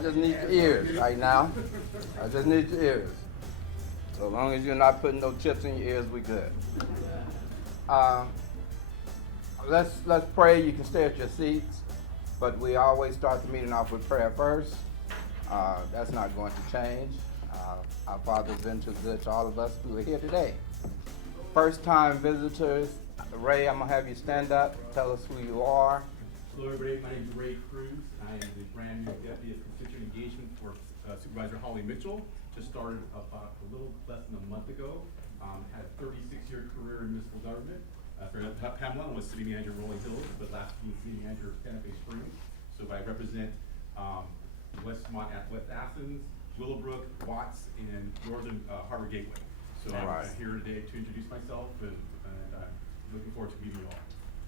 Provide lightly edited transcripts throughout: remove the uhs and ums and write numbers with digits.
just need your ears right now. I just need your ears. So long as you're not putting no chips in your ears, we good. Let's pray. You can stay at your seats, but we always start the meeting off with prayer first. That's not going to change. Our Father's been too good to all of us who are here today. First-time visitors, Ray, I'm gonna have you stand up. Tell us who you are. Hello, everybody. My name is Ray Cruz. I am the brand new deputy of constituent engagement for Supervisor Holly Mitchell. Just started about a little less than a month ago. Had a 36-year career in municipal government. Pamela was city manager of Rolling Hills, but last was city manager of Santa Fe Springs. So I represent Westmont at West Athens, Willowbrook, Watts, and Northern Harbor Gateway. So I'm here today to introduce myself, and I'm looking forward to meeting you all.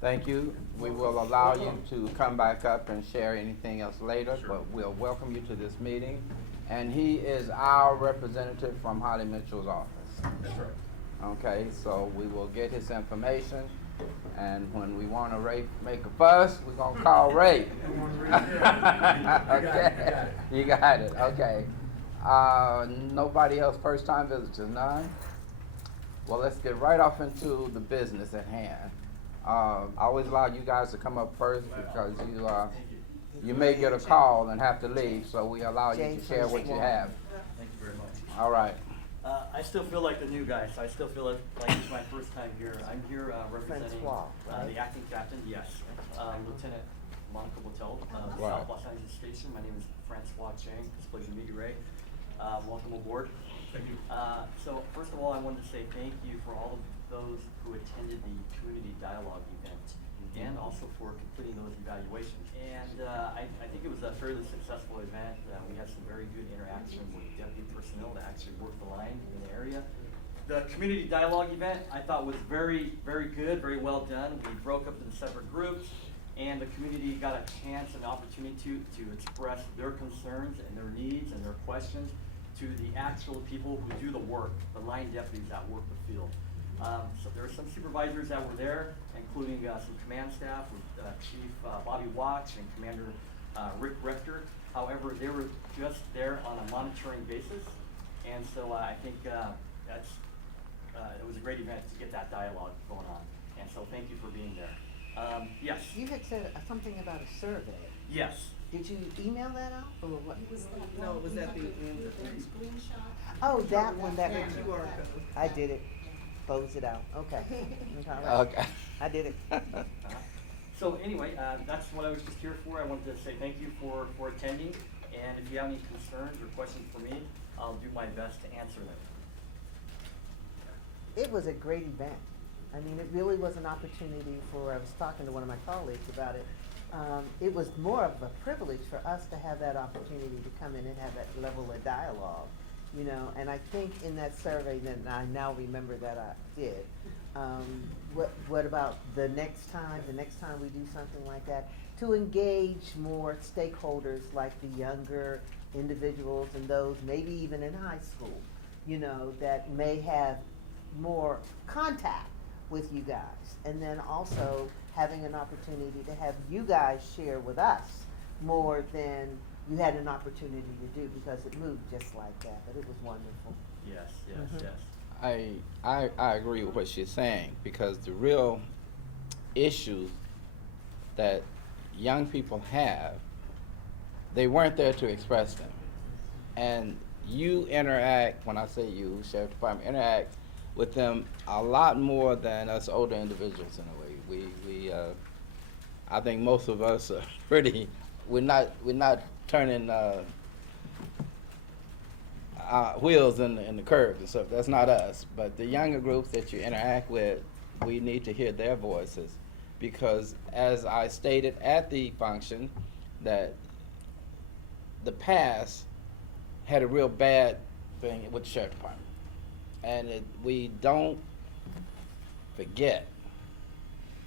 Thank you. We will allow you to come back up and share anything else later, Sure. but we'll welcome you to this meeting. And he is our representative from Holly Mitchell's office. That's right. Okay, so we will get his information, and when we want to make a fuss, we're going to call Ray. Okay, you got it, okay. Nobody else first-time visitors, none? Well, let's get right off into the business at hand. I always allow you guys to come up first because you may get a call and have to leave, so we allow you to share what you have. Thank you very much. All right. I still feel like the new guy, so I still feel like it's my first time here. I'm here representing the acting captain, yes, Lieutenant Monica Botel, South Los Angeles Station. My name is Francois Chang. It's a pleasure to meet you, Ray. Welcome aboard. Thank you. So first of all, I wanted to say thank you for all of those who attended the community dialogue event and also for completing those evaluations. And I think it was a fairly successful event. We had some very good interaction with deputy personnel to actually work the line in the area. The community dialogue event I thought was very, very good, very well done. We broke up into separate groups, and the community got a chance and opportunity to express their concerns and their needs and their questions to the actual people who do the work, the line deputies that work the field. So there were some supervisors that were there, including some command staff with Chief Bobby Watch and Commander Rick Rector. However, they were just there on a monitoring basis, and so I think it was a great event to get that dialogue going on. And so thank you for being there. Yes. You had said something about a survey. Yes. Did you email that out or what? No, it was at the end of the screenshot. Oh, that one, that Yeah, one. QR code. I did it. Close it out. Okay. Okay. I did it. So anyway, that's what I was just here for. I wanted to say thank you for attending. And if you have any concerns or questions for me, I'll do my best to answer them. It was a great event. I mean, it really was an opportunity for, I was talking to one of my colleagues about it. It was more of a privilege for us to have that opportunity to come in and have that level of dialogue, you know, and I think in that survey that I now remember that I did, what about the next time we do something like that, to engage more stakeholders like the younger individuals and those maybe even in high school, you know, that may have more contact with you guys, and then also having an opportunity to have you guys share with us more than you had an opportunity to do, because it moved just like that, but it was wonderful. Yes, yes, Mhm. yes. I agree with what she's saying, because the real issues that young people have, they weren't there to express them. And you interact, when I say you, Sheriff Department, interact with them a lot more than us older individuals in a way. I think most of us are we're not turning wheels in the curb and stuff. That's not us. But the younger groups that you interact with, we need to hear their voices, because as I stated at the function, that the past had a real bad thing with the Sheriff Department. And we don't forget.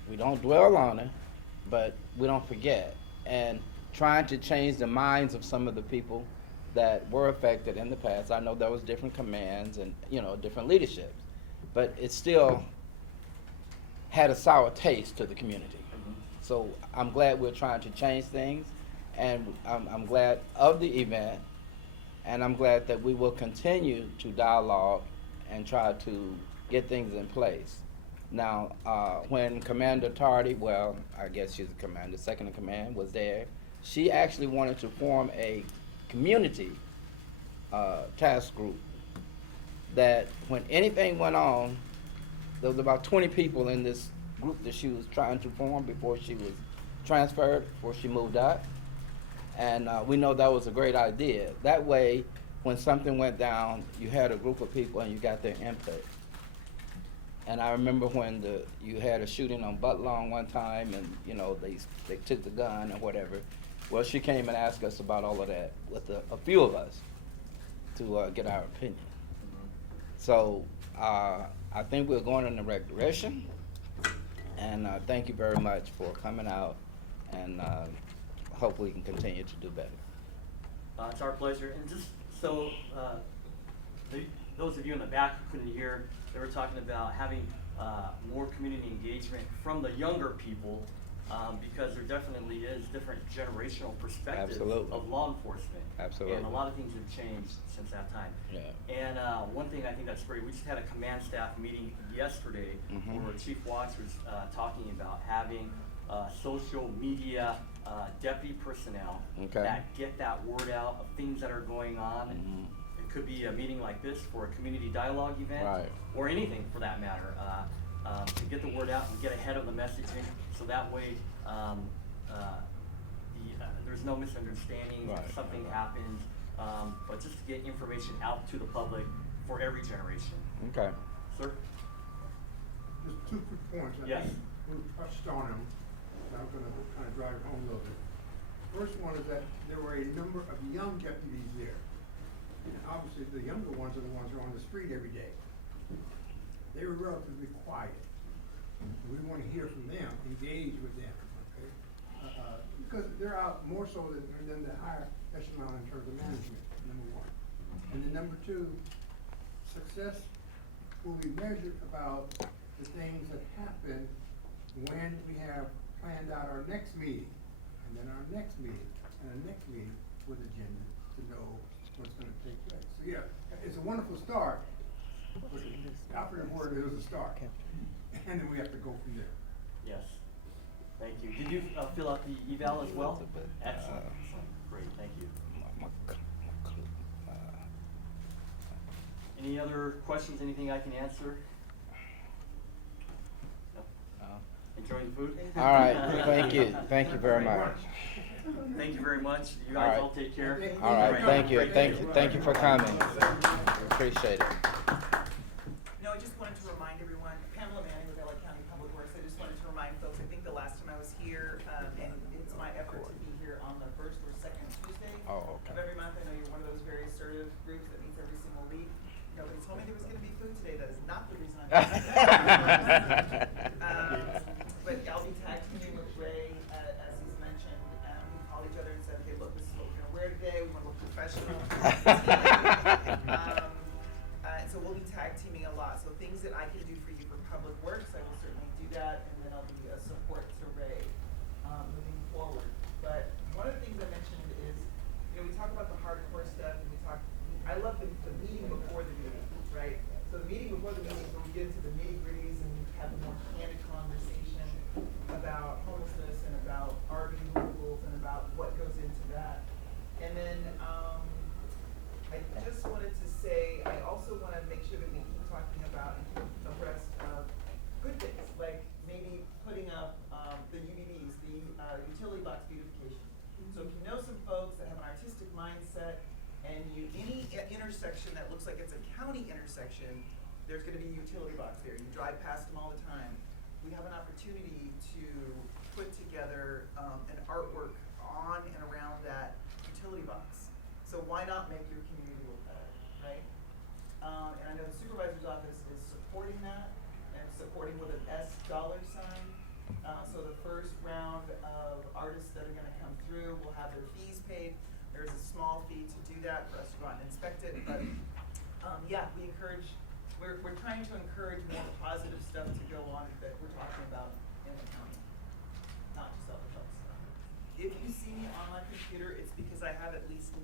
We don't dwell on it, but we don't forget. And trying to change the minds of some of the people that were affected in the past. I know there was different commands and, you know, different leaderships, but it still had a sour taste to the community. So I'm glad we're trying to change things, And I'm glad of the event, and I'm glad that we will continue to dialogue and try to get things in place. Now, when Commander Tardy, well, I guess she's the commander, second in command, was there, she actually wanted to form a community task group that when anything went on, there was about 20 people in this group that she was trying to form before she was transferred, before she moved out. And we know that was a great idea. That way, when something went down, you had a group of people and you got their input. And I remember when you had a shooting on Butlong one time, and you know they took the gun or whatever. Well, she came and asked us about all of that with a few of us to get our opinion. So I think we're going in the right direction, and thank you very much for coming out, and hopefully we can continue to do better. It's our pleasure. And just so those of you in the back who couldn't hear, they were talking about having more community engagement from the younger people, because there definitely is different generational perspectives Absolutely. of law enforcement. Absolutely. And a lot of things have changed since that time. Yeah. And one thing I think that's great, we just had a command staff meeting yesterday where Chief Watts was talking about having social media deputy personnel that get that word out of things that are going on. It could be a meeting like this for a community dialogue event, or anything for that matter, to get the word out and get ahead of the messaging, so that way there's no misunderstanding if something happens, but just to get information out to the public for every generation. Okay. Sir? Just two quick points. Yes. I think we touched on them, and I'm gonna kind of drive it home a little bit. First one is that there were a number of young deputies there. And obviously, the younger ones are the ones who are on the street every day. They were relatively quiet. We want to hear from them, engage with them, okay? Because they're out more so than the higher echelon in terms of management, number one. And then number two, success will be measured about the things that happen when we have planned out our next meeting, and then our next meeting, and our next meeting with agenda to know what's gonna take place. So yeah, it's a wonderful start, but the operative word is a start. And then we have to go from there. Yes. Thank you. Did you fill out the eval as well? Excellent. Great, thank you. Any other questions, anything I can answer? No? Enjoying the food? All right, thank you. Thank you very much. Thank you very much. You All guys right. all take care. All right, thank you, Great thank day. you, thank you for coming. Appreciate it. No, I just wanted to remind everyone, Pamela Manning with LA County Public Works, I just wanted to remind folks, I think the last time I was here, and it's my effort to be here on the first or second Tuesday Oh, okay. of every month. I know you're one of those very assertive groups that meets every single week. Nobody told me there was gonna be food today, that is not the reason I'm here. But I'll be tag teaming with Ray, as he's mentioned, we call each other and said, okay, look, this is what we're gonna wear today, we wanna look professional. So we'll be tag teaming a lot, so things that I can do for you for Public Works, I will certainly do that, and then I'll be a support to Ray, moving forward. But one of the things I mentioned is, we talk about the hardcore stuff, and I love the meeting before the meeting, right? So the meeting before the meeting is when we get into the nitty-gritties and have a more candid conversation about homelessness and about RV rules and about what goes into that. And then, I just wanted to say, I also want to make sure that we keep talking about and keep abreast of good things, like maybe putting up the UBBs, the utility box beautification. So if you know some folks that have an artistic mindset, and any intersection that looks like it's a county intersection, there's going to be a utility box there. You drive past them all the time. We have an opportunity to put together an artwork on and around that utility box. So why not make your community look better, right? And I know the supervisor's office is supporting that and supporting with an $S sign. So the first round of artists that are going to come through will have their fees paid. There's a small fee to do that for us to go out and inspect it, but yeah, we're trying to encourage more positive stuff to go on that we're talking about in the county, not just self-help stuff. If you see me on my computer,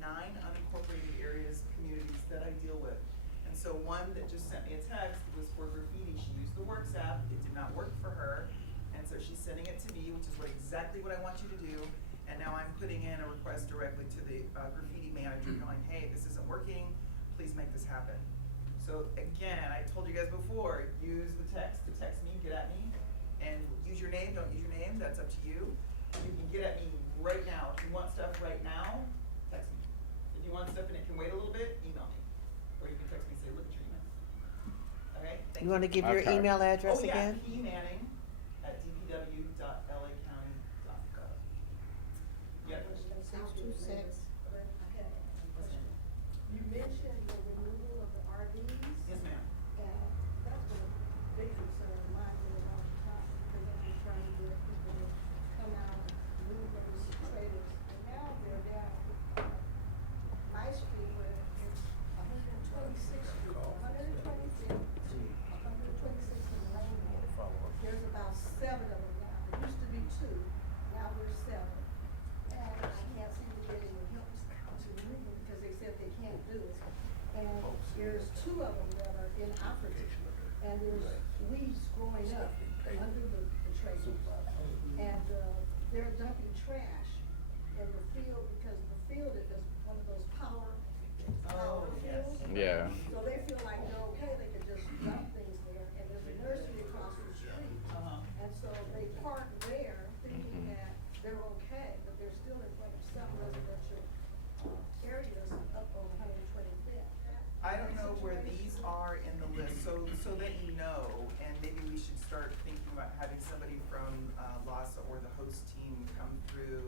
9 unincorporated areas, communities that I deal with. And so one that just sent me a text was for graffiti. She used the Works app. It did not work for her. And so she's sending it to me, which is exactly what I want you to do. And now I'm putting in a request directly to the graffiti manager going, hey, this isn't working. Please make this happen. So again, I told you guys before, use the text to text me, get at me. And use your name, don't use your name, that's up to you. You can get at me right now. If you want stuff right now, text me. If you want stuff and it can wait a little bit, email me. Or you can text me and say, look at your email. Okay, thank you. You wanna give your Okay. email address Oh, yeah, again? pmanning@dpw.laccounty.gov. Yeah. You mentioned the removal of the RVs. Yes, ma'am. And that's been a big concern of mine for a long time, because I've been trying to get people to come out and move those trailers. And now they're down, my street where it's 126th Street, 125th, 126th in Lane. There's about 7 of them now. There used to be 2, now there's 7. And I can't seem to get any help to remove them because they said they can't do it. And there's 2 of them that are inoperative. And there's weeds growing up under the trailers. And they're dumping trash in the field because the field is one of those power Oh, yes. fields. Yeah. So they feel like they're okay, they can just dump things there, and there's a nursery across the street. And so they park there thinking that they're okay, but they're still in front of some residential areas up on 125th. I don't know where these are in the list, so that you know, and maybe we should start thinking about having somebody from LASA or the host team come through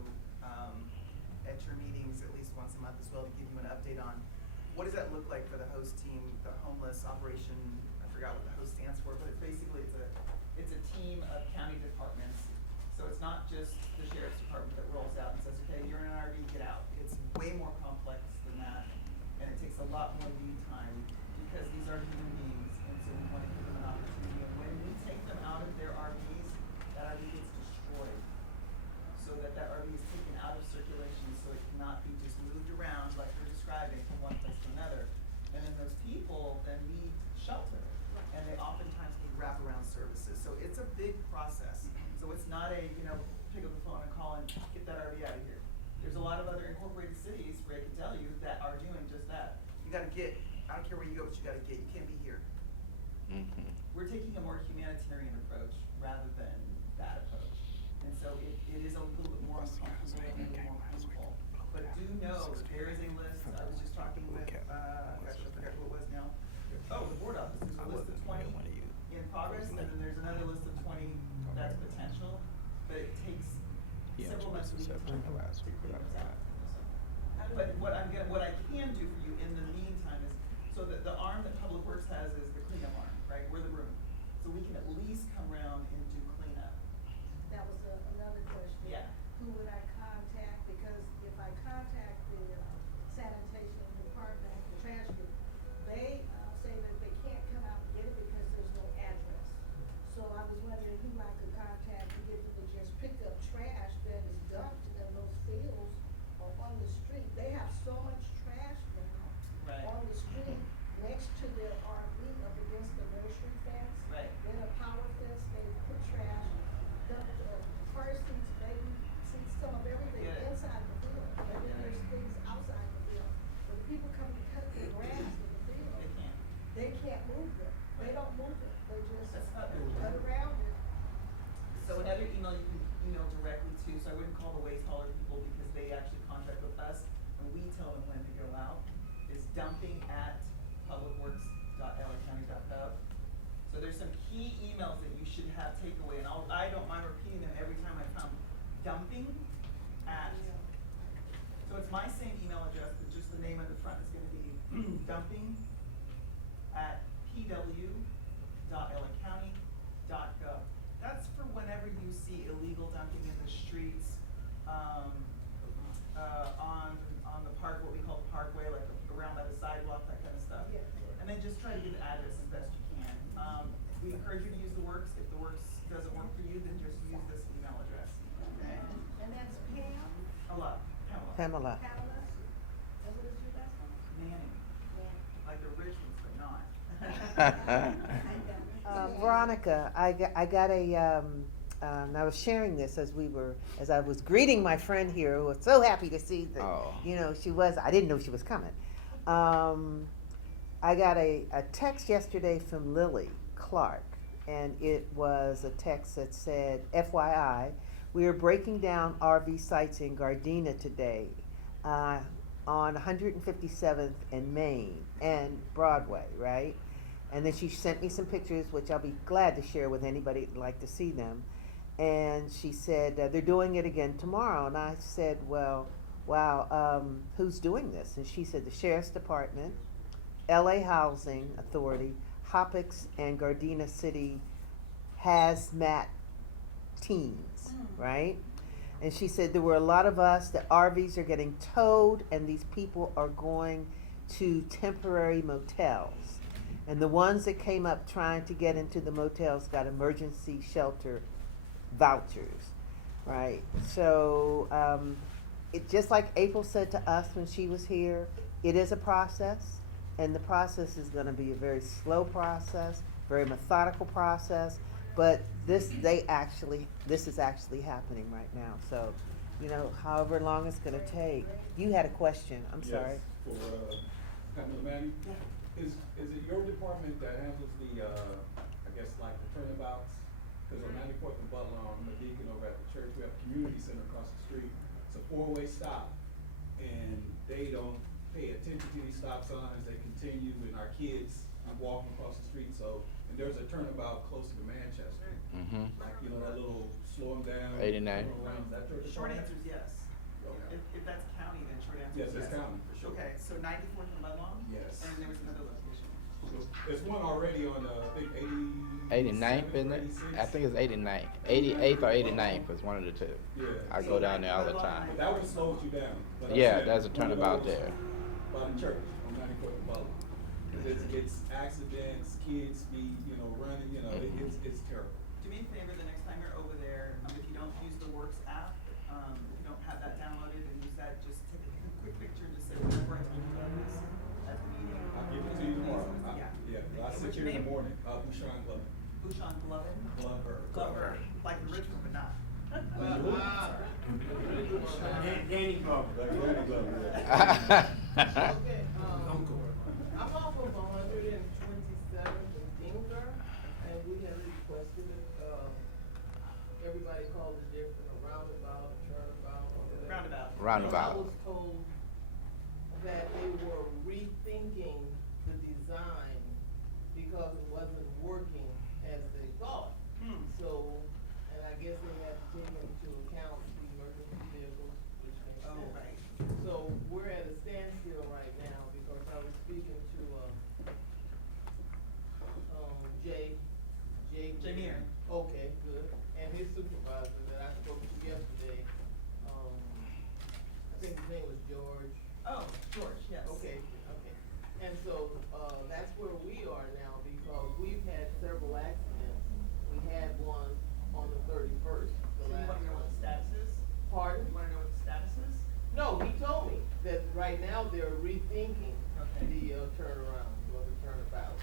at your meetings at least once a month as well to give you an update on what does that look like for the host team, the homeless operation. I forgot what the host stands for, but it's basically it's a team of county departments. So it's not just the sheriff's department that rolls out and says, okay, you're in an RV, get out. It's way more complex than that, and it takes a lot more lead time because these are human beings, and so we want to give them an opportunity. And when we take them out of their RVs, that RV gets destroyed, so that RV is taken out of circulation, so it cannot be just moved around like you're describing from one place to another. And then those people then need shelter, and they oftentimes need wraparound services. So it's a big process. So it's not a, pick up the phone and call and get that RV out of here. There's a lot of other incorporated cities, Ray can tell you, that are doing just that. You gotta get, I don't care where you go, but you gotta get, you can't be here. Mhm. We're taking a more humanitarian approach rather than that approach. And so it is a little bit more uncomfortable and a little more painful. But do know that there is a list, I was just talking with, gosh, I forgot who it was now. Oh, the board office, there's a list of 20 in progress, and then there's another list of 20 that's potential, but it takes several months to complete those out. But what I can do for you in the meantime is, so that the arm that Public Works has is the cleanup arm, right? We're the room. So we can at least come around and do cleanup. That was another question. Yeah. Who would I contact? Because if I contact the sanitation department, the trash group, they say that they can't come out and get it because there's no address. So I was wondering who I could contact to get them to just pick up trash that is dumped in those fields or on the street. They have so much trash now Right. on the street next to their RV up against the nursery fence. Right. Then a power fence, they put trash, dumped car seats, baby seats, some of everything Yeah. inside the field. And then Yeah. there's things outside the field. When people come to cut the grass in the field, They can't. they can't move it. They don't move it. They just That's not cut around it. So another email you can email directly to, so I wouldn't call the waste hauler people because they actually contract with us and we tell them when to go out, is dumping@publicworks.lacounty.gov. So there's some key emails that you should have takeaway, and I don't mind repeating them every time I come. Dumping at, so it's my same email address, but just the name in the front is gonna be dumping@pw.lacounty.gov. That's for whenever you see illegal dumping in the streets, on the park, what we call the parkway, like around by the sidewalk, that kind of stuff. Yeah. And then just try to give the address as best you can. We encourage you to use the Works. If the Works doesn't work for you, then just use this email address. Okay? And that's Pam, A lot, Pamela. Pamela. Pamela, and Veronica, I got I was sharing this as I was greeting my friend here, who was so happy to see that, Oh. I didn't know she was coming. I got a text yesterday from Lily Clark, and it was a text that said, FYI, we are breaking down RV sites in Gardena today, on 157th and Main and Broadway, right? And then she sent me some pictures, which I'll be glad to share with anybody that'd like to see them. And she said, they're doing it again tomorrow. And I said, well, wow, who's doing this? And she said, the Sheriff's Department, LA Housing Authority, Hopix, and Gardena City hazmat teams, right? And she said there were a lot of us, the RVs are getting towed, and these people are going to temporary motels. And the ones that came up trying to get into the motels got emergency shelter vouchers, right? So it just like April said to us when she was here, it is a process, and the process is going to be a very slow process, very methodical process. But this is actually happening right now. So, however long it's going to take. You had a question. I'm sorry. For Councilman Manning? Is it your department that handles the, I guess, like the turnabouts? Because on 94th and Butler, I'm a deacon over at the church. We have a community center across the street. It's a 4-way stop, and they don't pay attention to these stop signs. They continue, and our kids are walking across the street. So, and there's a turnabout closer to Manchester. Mm-hmm. Like, that little slow them down. 89. Is that your The short department? answer is yes. Okay. If that's county, then short answer Yes, is yes. it's county, for sure. Okay, so 94th and Ludlow? Yes. And there was another location. There's one already on, I think, 89th, isn't it? I think it's 89th. 88th or 89th is one of the two. Yeah. I go down there all the time. But that one slows you down. But I'm Yeah, saying there's a one of turnabout those there. By the church on 94th and Butler. It's accidents, kids be, running, it's terrible. Do me a favor the next time you're over there, if you don't use the Works app, if you don't have that downloaded and use that, just take a quick picture and just say, whenever I told you about this at the meeting. I'll give it to you tomorrow. Yeah. Yeah, I'll And sit what's here your in the name? morning. Bouchon Glover. Bouchon Glover? Glover. Glover, like the rich one, but not. Danny Glover. Like Danny Glover, yeah. Okay, I'm off of 127th and Dinker, and we had requested everybody calls it different, a roundabout, a turnabout, or whatever. Roundabout. Roundabout. I was told that they were rethinking the design because it wasn't working as they thought. So, and I guess they had to take into account the emergency vehicles, which makes sense. Oh, right. So we're at a standstill right now because I was speaking to, Jay Meir. Okay, good. And his supervisor that I spoke to yesterday, I think his name was George. Oh, George, yes. Okay. And so, that's where we are now because we've had several accidents. We had one on the 31st, So the you last wanna know what one. the status is? Pardon? You wanna know what the status is? No, he told me that right now they're rethinking Okay. the turnaround or the turnabout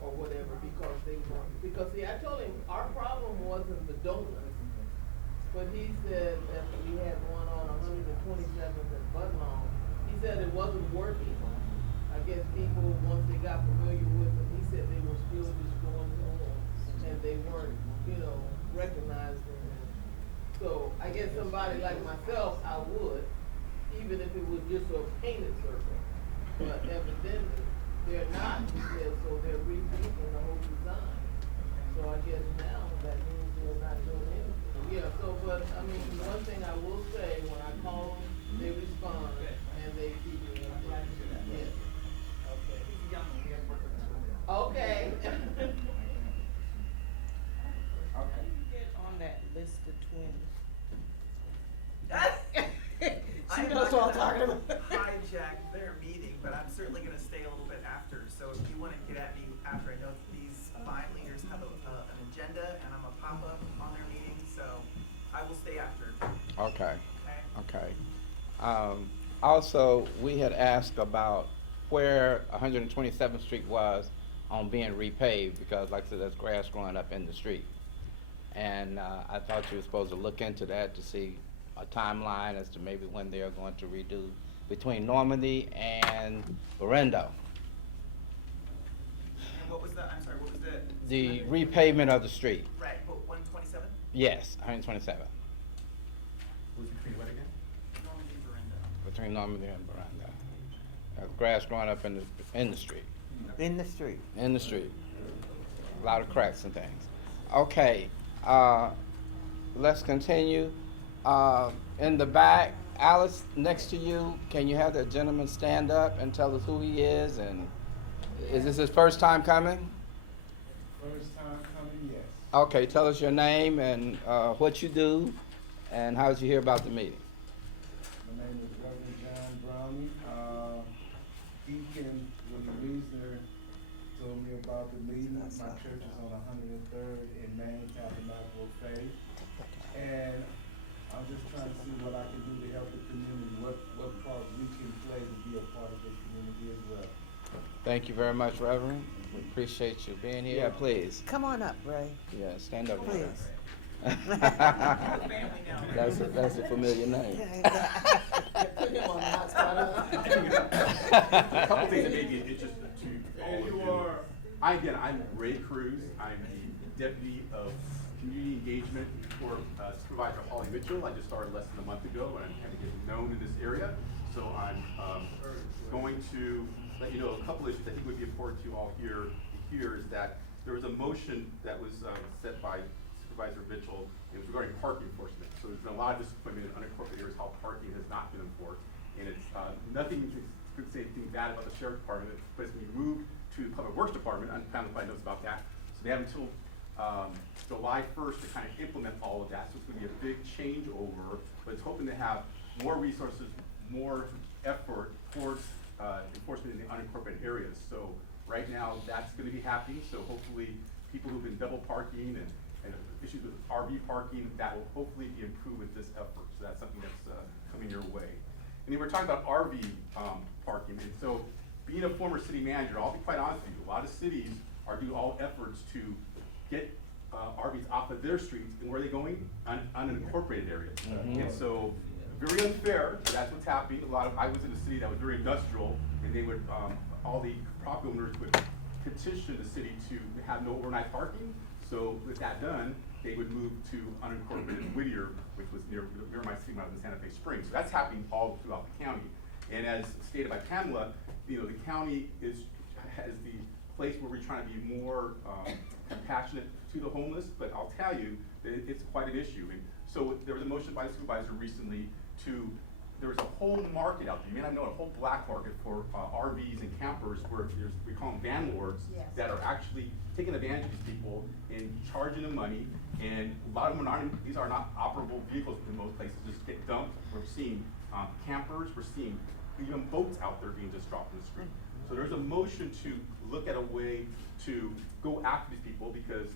or whatever because they want, because see, I told him our problem wasn't the donuts, but he said that we had one on 127th and Budlong. He said it wasn't working. I guess people, once they got familiar with it, he said they were still just going home and they weren't, recognizing him. So I guess somebody like myself, I would, even if it was just a painted circle. But evidently, they're not, he said, so they're rethinking the whole design. So I guess now that means they're not doing anything. Yeah, so, but, one thing I will say, when I call them, they respond and they keep me in Glad to hear that. Yes. Okay. He's young, we have to work with him. Okay. How do you get on that list of twins? She knows what I'm talking about. Hijack their meeting, but I'm certainly gonna stay a little bit after, so if you wanna get at me after, I know these 5 leaders have an agenda, and I'm gonna pop up on their meeting, so I will stay after, Okay. okay? Okay. Also, we had asked about where 127th Street was on being repaved, because like I said, there's grass growing up in the street. And I thought you were supposed to look into that to see a timeline as to maybe when they are going to redo between Normandy and Berendo. And what was that, I'm sorry, what was that? The repavement of the street. Right, but 127? Yes, 127, Was between what again? Normandy Veranda. between Normandy and Berendo. Grass growing up in the street. In the street. In the street. A lot of cracks and things. Okay, let's continue. In the back, Alice, next to you, can you have that gentleman stand up and tell us who he is? And is this his first time coming? First time coming, yes. Okay, tell us your name and what you do, and how did you hear about the meeting? My name is Reverend John Browning. Deacon Willie Reasoner told me about the meeting. My church is on 103rd in Maine, Tabernacle of Faith. And I'm just trying to see what I can do to help the community, what part we can play to be a part of this community as well. Thank you very much, Reverend. We appreciate you being here. Yeah, please. Come on up, Ray. Yeah, stand up. Please. That's a familiar name. Put him on the hot spot. A couple things that may be interesting to all of you. I'm Ray Cruz. I'm the Deputy of Community Engagement for Supervisor Holly Mitchell. I just started less than a month ago, and I'm kind of getting known in this area. So I'm going to let you know a couple issues I think would be important to you all here to hear is that there was a motion that was set by Supervisor Mitchell. It was regarding parking enforcement. So there's been a lot of disappointment in unincorporated areas how parking has not been enforced. And it's nothing to say anything bad about the Sheriff's Department, but it's been moved to the Public Works Department. I'm kind of knows about that. So they have until July 1st to kind of implement all of that. So it's going to be a big changeover, but it's hoping to have more resources, more effort towards enforcement in the unincorporated areas. So right now that's going to be happening. So hopefully people who've been double parking and issues with RV parking, that will hopefully be improved with this effort. So that's something that's coming your way. And then we're talking about RV parking. And so being a former city manager, I'll be quite honest with you, a lot of cities are doing all efforts to get RVs off of their streets. And where are they going? Unincorporated areas. And so very unfair, but that's what's happening. I was in a city that was very industrial, and they would, all the property owners would petition the city to have no overnight parking. So with that done, they would move to unincorporated Whittier, which was near my city when I was in Santa Fe Springs. So that's happening all throughout the county. And as stated by Pamela, the county has the place where we're trying to be more compassionate to the homeless, but I'll tell you that it's quite an issue. And so there was a motion by the supervisor recently there was a whole market out there, you may not know, a whole black market for RVs and campers where we call them van lords that are actually taking advantage of these people and charging them money. And a lot of them these are not operable vehicles in most places, just get dumped. We're seeing campers, we're seeing even boats out there being just dropped in the street. So there's a motion to look at a way to go after these people because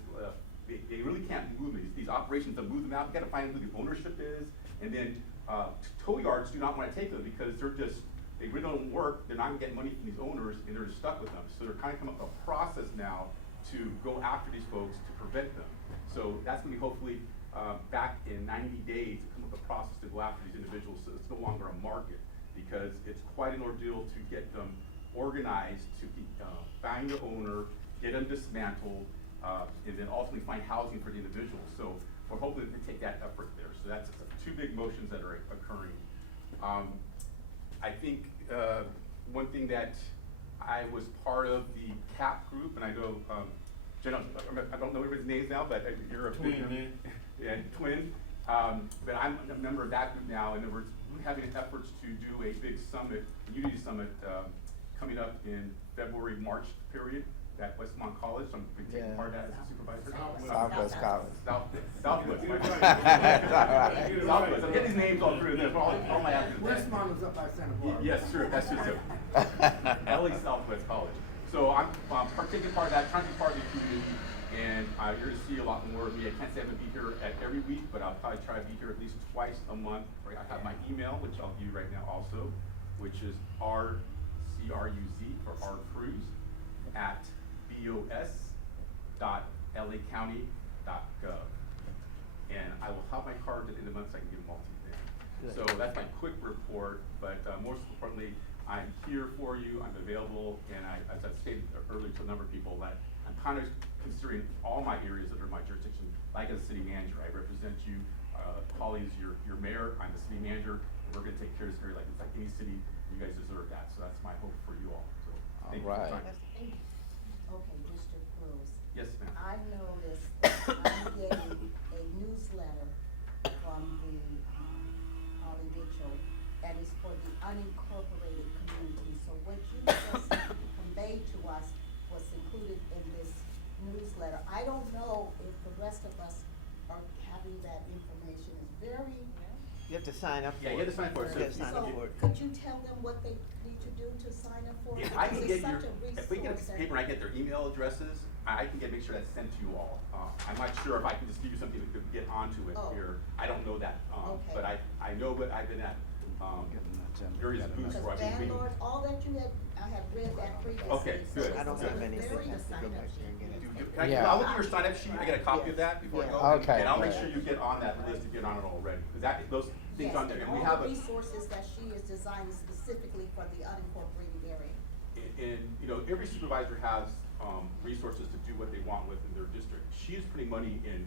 they really can't move these operations to move them out. You gotta find who the ownership is, and then tow yards do not want to take them because they really don't work. They're not gonna get money from these owners, and they're just stuck with them. So they're kind of coming up with a process now to go after these folks to prevent them. So that's gonna be hopefully back in 90 days to come up with a process to go after these individuals. So it's no longer a market because it's quite an ordeal to get them organized, to find the owner, get them dismantled, and then ultimately find housing for the individuals. So we're hoping to take that effort there. So that's two big motions that are occurring. I think one thing that I was part of the CAP group, and I know, Jen, I don't know everybody's names now, but you're a twin. Yeah, twin. But I'm a member of that group now, and we're having efforts to do a big summit, a unity summit, coming up in February, March period at Westmont College. I'm taking part of that as a supervisor. Southwest College. Southwest. Southwest. I'm getting these names all through there. All my acronyms. Westmont is up by Santa Barbara. Yes, sure. That's just it. LA Southwest College. So I'm taking part of that, trying to be part of the community, and you're going to see a lot more of me. I can't say I'm going to be here every week, but I'll probably try to be here at least twice a month. I have my email, which I'll give you right now also, which is RCRUZ for R Cruz at bos.lacounty.gov. And I will have my cards at the end of the month so I can give them all to you then. Good. So that's my quick report, but most importantly, I'm here for you, I'm available, and as I stated earlier to a number of people, that I'm kind of considering all my areas that are my jurisdiction, like as a city manager. I represent you, Holly is your mayor, I'm the city manager, and we're gonna take care of this area like it's like any city. You guys deserve that, so that's my hope for you all. So thank you for your Alright. time. Okay, Mr. Cruz. Yes, ma'am. I noticed that I'm getting a newsletter from the, Holly Mitchell, that is for the unincorporated community. So what you just conveyed to us was included in this newsletter. I don't know if the rest of us are having that information. It's very, You have to sign up for it. Yeah, you have to sign for it, so- You have to sign up so for it. could you tell them what they need to do to sign up for it? Yeah, I can Because get it's your, such a if we get a resource piece of paper and I get their email addresses, I can make sure that's sent to you all. I'm not sure if I can just give you something that could get onto it Oh. here. I don't know that, Okay. but I know what I've been at, Get an agenda. various Get an booths Because where I've been meeting. landlord, all that you had, I had read that previously. Okay, so good. it's I don't Good. have anything. very I have to go back there and get it. Can I, Yeah. I'll look at your sign up sheet, I get a copy of that before I Yeah. go. Okay, And I'll make great. sure you get on that list if you're not on it already, because that, those things Yes, on there, and we all have the a. resources that she is designing specifically for the unincorporated area. And, you know, every supervisor has, resources to do what they want with in their district. She is putting money in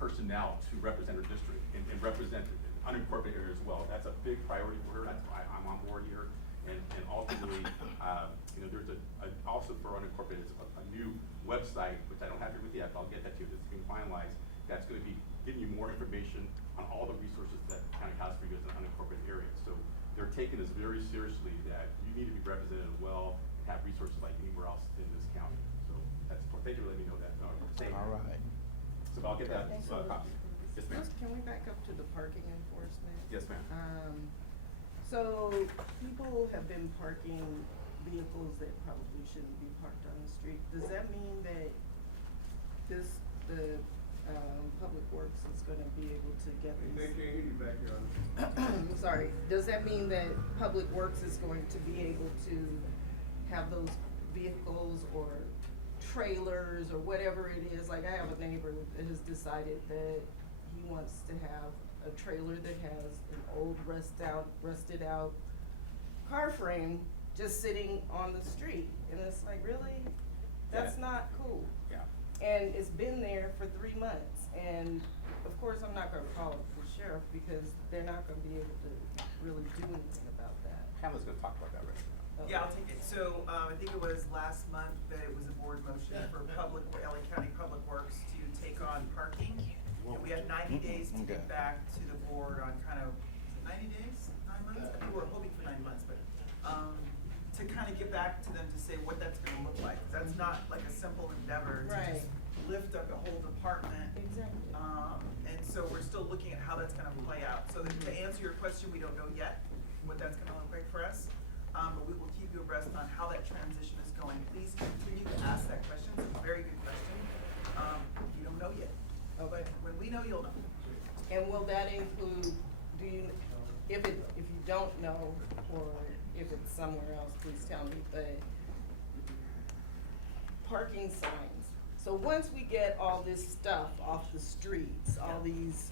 personnel to represent her district and represent the unincorporated area as well. That's a big priority for her, that's why I'm on board here. And ultimately, you know, there's also for unincorporated, a new website, which I don't have here with you yet, but I'll get that to you, that's being finalized. That's gonna be giving you more information on all the resources that the county has for you as an unincorporated area. So they're taking this very seriously, that you need to be represented well, and have resources like anywhere else in this county. So that's, thank you for letting me know that. All right. So I'll get that, Thanks so much. copy. Yes, ma'am. Can we back up to the parking enforcement? Yes, ma'am. So people have been parking vehicles that probably shouldn't be parked on the street. Does that mean that the Public Works is gonna be able to get They these? can't hear you back here. I'm sorry, does that mean that Public Works is going to be able to have those vehicles or trailers or whatever it is? Like, I have a neighbor that has decided that he wants to have a trailer that has an old rusted out car frame just sitting on the street. And it's like, really? That's Yeah. not cool. Yeah. And it's been there for 3 months, and of course, I'm not gonna call the sheriff because they're not gonna be able to really do anything about that. Pamela's gonna talk about that right now. Yeah, I'll take it. So, I think it was last month that it was a board motion for LA County Public Works to take on parking. And we had 90 days to Okay. get back to the board on kind of, is it 90 days, 9 months? I think we were hoping for 9 months, but, to kind of get back to them to say what that's gonna look like. 'Cause that's not like a simple endeavor to Right. just lift up a whole department. Exactly. And so we're still looking at how that's gonna play out. So to answer your question, we don't know yet what that's gonna look like for us. But we will keep you abreast on how that transition is going. Please continue to ask that question. It's a very good question. You don't know yet. But when we know, you'll know. And will that include, if you don't know, or if it's somewhere else, please tell me, but parking signs. So once we get all this stuff off the streets, all these,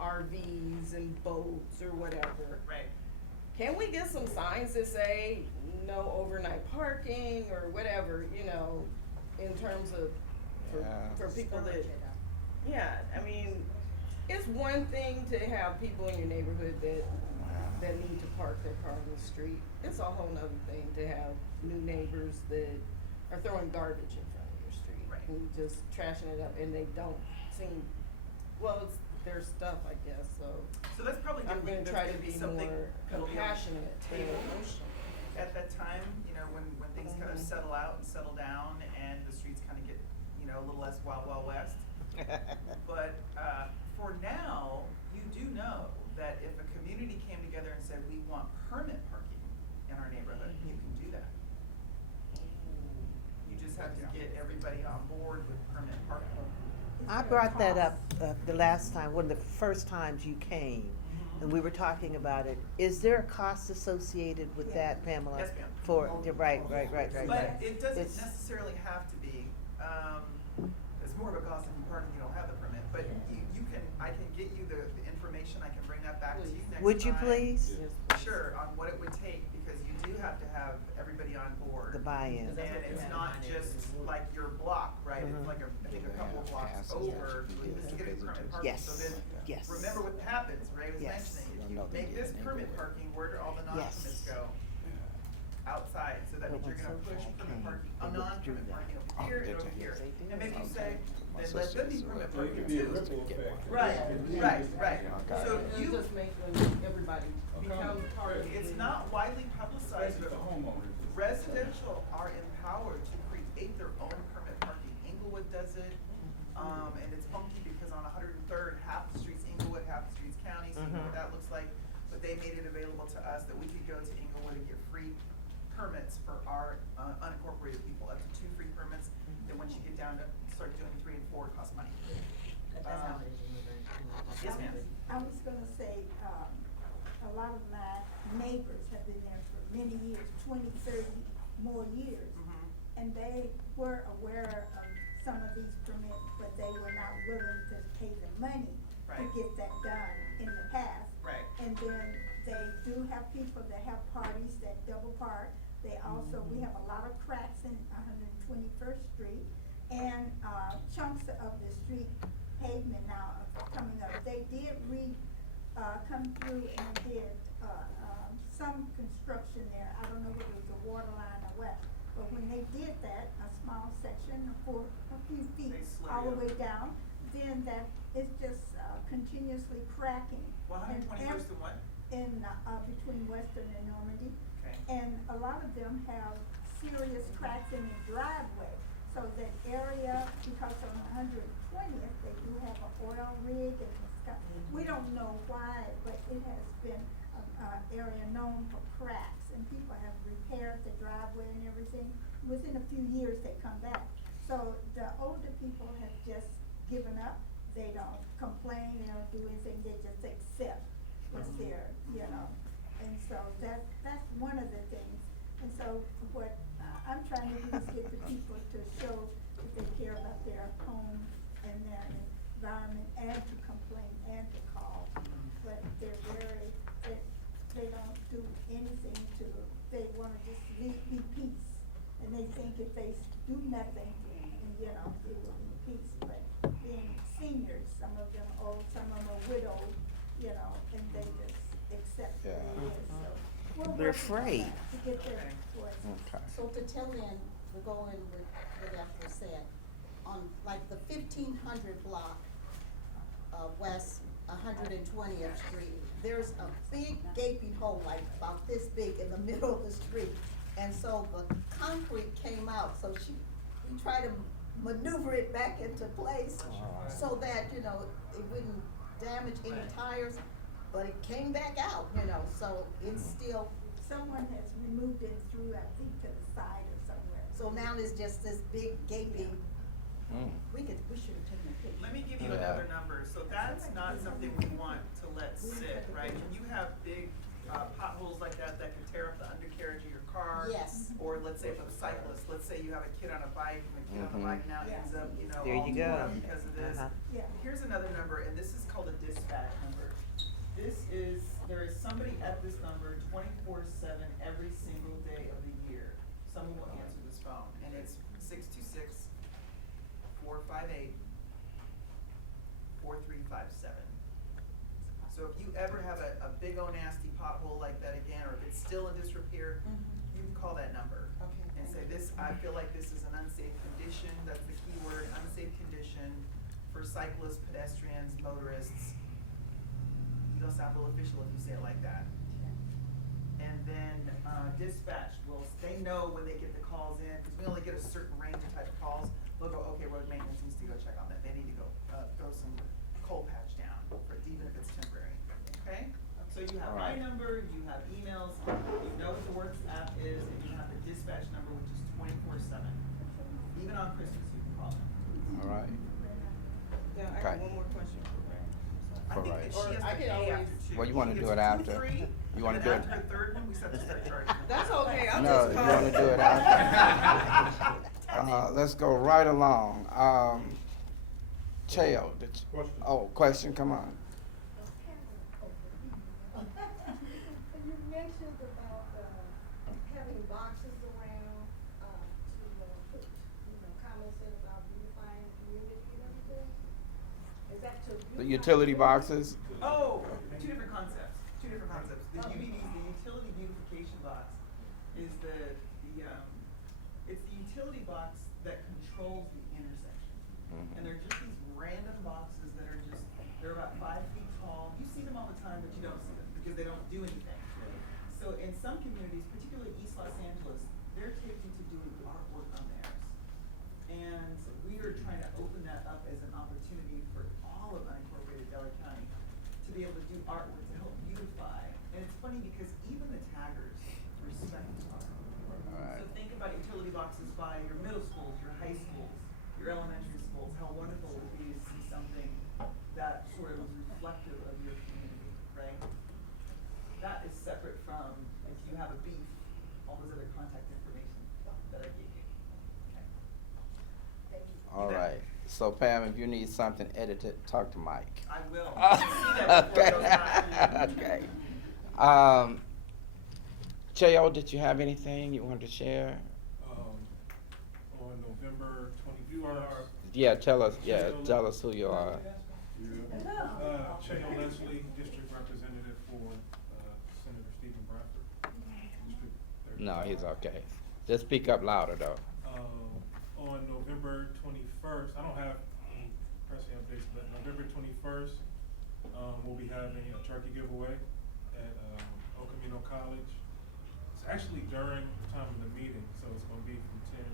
RVs and boats or whatever, Right. can we get some signs that say no overnight parking or whatever, you know, in terms of, Yeah. for people that, Spurge it up. yeah, I mean, it's one thing to have people in your neighborhood that need to park their car on the street. It's a whole nother thing to have new neighbors that are throwing garbage in front of your street. Right. And just trashing it up, and they don't seem, well, it's their stuff, I guess, so. So that's probably I'm gonna gonna try to be be something more that'll be on the compassionate, table but- at that time, you know, when things kind of Mhm. settle out and settle down and the streets kind of get, you know, a little less wild, wild west. But, for now, you do know that if a community came together and said, we want permit parking in our neighborhood, you can do that. You just have to get everybody on board with permit parking. I brought that up the last time, one of the first times you came, and we were talking about it. Is there a cost associated with that, Pamela? Yes, ma'am. For, right. But it doesn't It's- necessarily have to be, It's more of a cost if you park and you don't have the permit, but I can get you the information, I can bring that back to you next time. Would you please? Sure, on what it would take, because you do have to have everybody on board. The buy-in. And it's not just like your block, right? It's like I think a couple of blocks over, this is getting permit parking. Yes, So then, yes. remember what happens, Ray was Yes. mentioning, if you make this permit parking, where do all the non-permits Yes. go? Outside, so that means But you're when gonna push SoCal permit came, parking, they non-permit withdrew parking that. over here and Oh, over here. they did. And maybe you Okay. say, My then let them be sister's permit So it parking could be a too. ripple effect. Right, right. Okay. So It's you, just making everybody become part of it. it's not widely publicized, Especially but the homeowners. residential are empowered to create their own permit parking. Inglewood does it, and it's funky because on 103rd, half the street's Inglewood, half the street's county, so you know what that looks like. But they made it available to us that we could go to Inglewood and get free permits for our unincorporated people, up to 2 free permits. Then once you get down to start doing 3 and 4, it costs money. Yes, ma'am. I was gonna say, a lot of my neighbors have been there for many years, 20, 30 more years. And they were aware of some of these permits, but they were not willing to pay the money to Right. get that done in the past. Right. And then they do have people that have parties that double park. They also, we have a lot of cracks in 121st Street, and chunks of the street pavement now are coming up. They did come through and did some construction there. I don't know whether it was a water line or what, but when they did that, a small section for a few feet, They slid all the it. way down, then that is just continuously cracking. And 121st and what? in, between Western and Normandy. Okay. And a lot of them have serious cracks in the driveway. So that area, because on 120th, they do have an oil rig and it's got, we don't know why, but it has been an area known for cracks. And people have repaired the driveway and everything. Within a few years, they come back. So the older people have just given up. They don't complain, they don't do anything, they just accept what's there, you know. And so that's one of the things. And so what I'm trying to do is get the people to show that they care about their home and their environment, and to complain and to call. But they're they don't do anything to, they wanna just be peace. And they think if they do nothing, you know, it will be peace. But being seniors, some of them old, some of them are widowed, you know, and they just accept Yeah. what it is, so. we're They're working on afraid. that To get their voices. Okay. So to tell in, to go in with what Afro said, on like the 1500 block, west 120th Street, there's a big gaping hole, like about this big in the middle of the street. And so the concrete came out, so we tried to maneuver it back into place so that, you know, it wouldn't damage any tires, but it came back out, you know, so it's still, Someone has removed it through, I think, to the side or somewhere. so now it's just this big gaping. Mm. We should have taken a picture. Let me give you Yeah. another number, so that's not something we want to let sit, right? When you have big potholes like that could tear up the undercarriage of your car. Yes. Or let's say for the cyclist, let's say you have a kid on a bike, and the kid on the bike now ends up, you know, There all you torn go. up because of this. Yeah. Here's another number, and this is called a dispatch number. There is somebody at this number 24/7 every single day of the year. Someone will answer this phone, and it's 626-458-4357. So if you ever have a big old nasty pothole like that again, or if it's still in disrepair, you can call that number. Okay. And say I feel like this is an unsafe condition, that's the key word, unsafe condition for cyclists, pedestrians, motorists. You don't sound real official if you say it like that. And then, dispatch they know when they get the calls in, because we only get a certain range of type of calls, they'll go, okay, road maintenance needs to go check on that, they need to go, throw some coal patch down, even if it's temporary, okay? So you have my Alright. number, you have emails, you know what the Works app is, and you have the dispatch number, which is 24/7. Even on Christmas, you can call them. All right. Yeah, I Okay. have one more question for Ray. I think Alright. that she has Or I to could pay always- after 2. Well, you wanna She do gets it 2 after? free, You wanna and do then it- after the third one, we start charging. That's okay, I'll No, just you call. wanna do it after? Let's go right along. Cheo, question, come on. You mentioned about having boxes around to put, comments in about beautifying the community and everything. Is that to The beautify utility the boxes? Oh, two different concepts. The UBBs, the utility beautification box, is it's the utility box that controls the intersection. Mhm. And they're just these random boxes that are they're about 5 feet tall. You see them all the time, but you don't see them because they don't do anything. So in some communities, particularly East Los Angeles, they're taking to doing artwork on theirs. And we are trying to open that up as an opportunity for all of unincorporated Delaware County to be able to do artwork to help beautify. And it's funny because even the taggers respect art. Alright. So think about utility boxes by your middle schools, your high schools, your elementary schools, how wonderful it would be to see something that sort of is reflective of your community, right? That is separate from if you have a beef, all those other contact information that I gave you. Okay. Thank you. All right. So Pam, if you need something edited, talk to Mike. I will. See that before it goes by. Okay. Cheo, did you have anything you wanted to share? On November 21st. Yeah, tell us who you are. Cheo Leslie, District Representative for Senator Stephen Bradford. District 35. No, he's okay. Just speak up louder though. On November 21st, I don't have any pressing updates, but November 21st, we'll be having a turkey giveaway at El Camino College. It's actually during the time of the meeting, so it's going to be from 10 to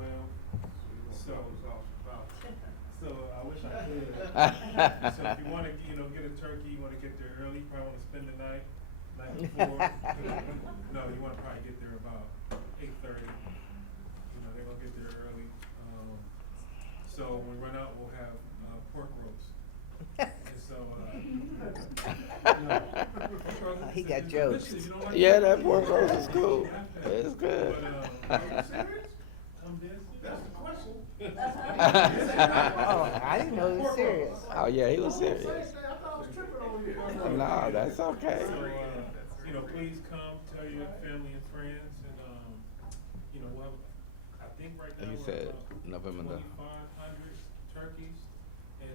12. So I wish I could. So if you want to, get a turkey, you want to get there early, you probably want to spend the night before. No, you want to probably get there about 8:30. They're going to get there early. So when we run out, we'll have pork roast. And so, He got jokes. Yeah, that pork roast is cool. It's good. But, come dance. That's the question. Oh, I didn't know he was serious. Oh yeah, he was serious. I thought I was tripping over here. No, that's okay. So, please come, tell your family and friends, and, we'll have, I think right now You we're said about November the 2,500 turkeys, and,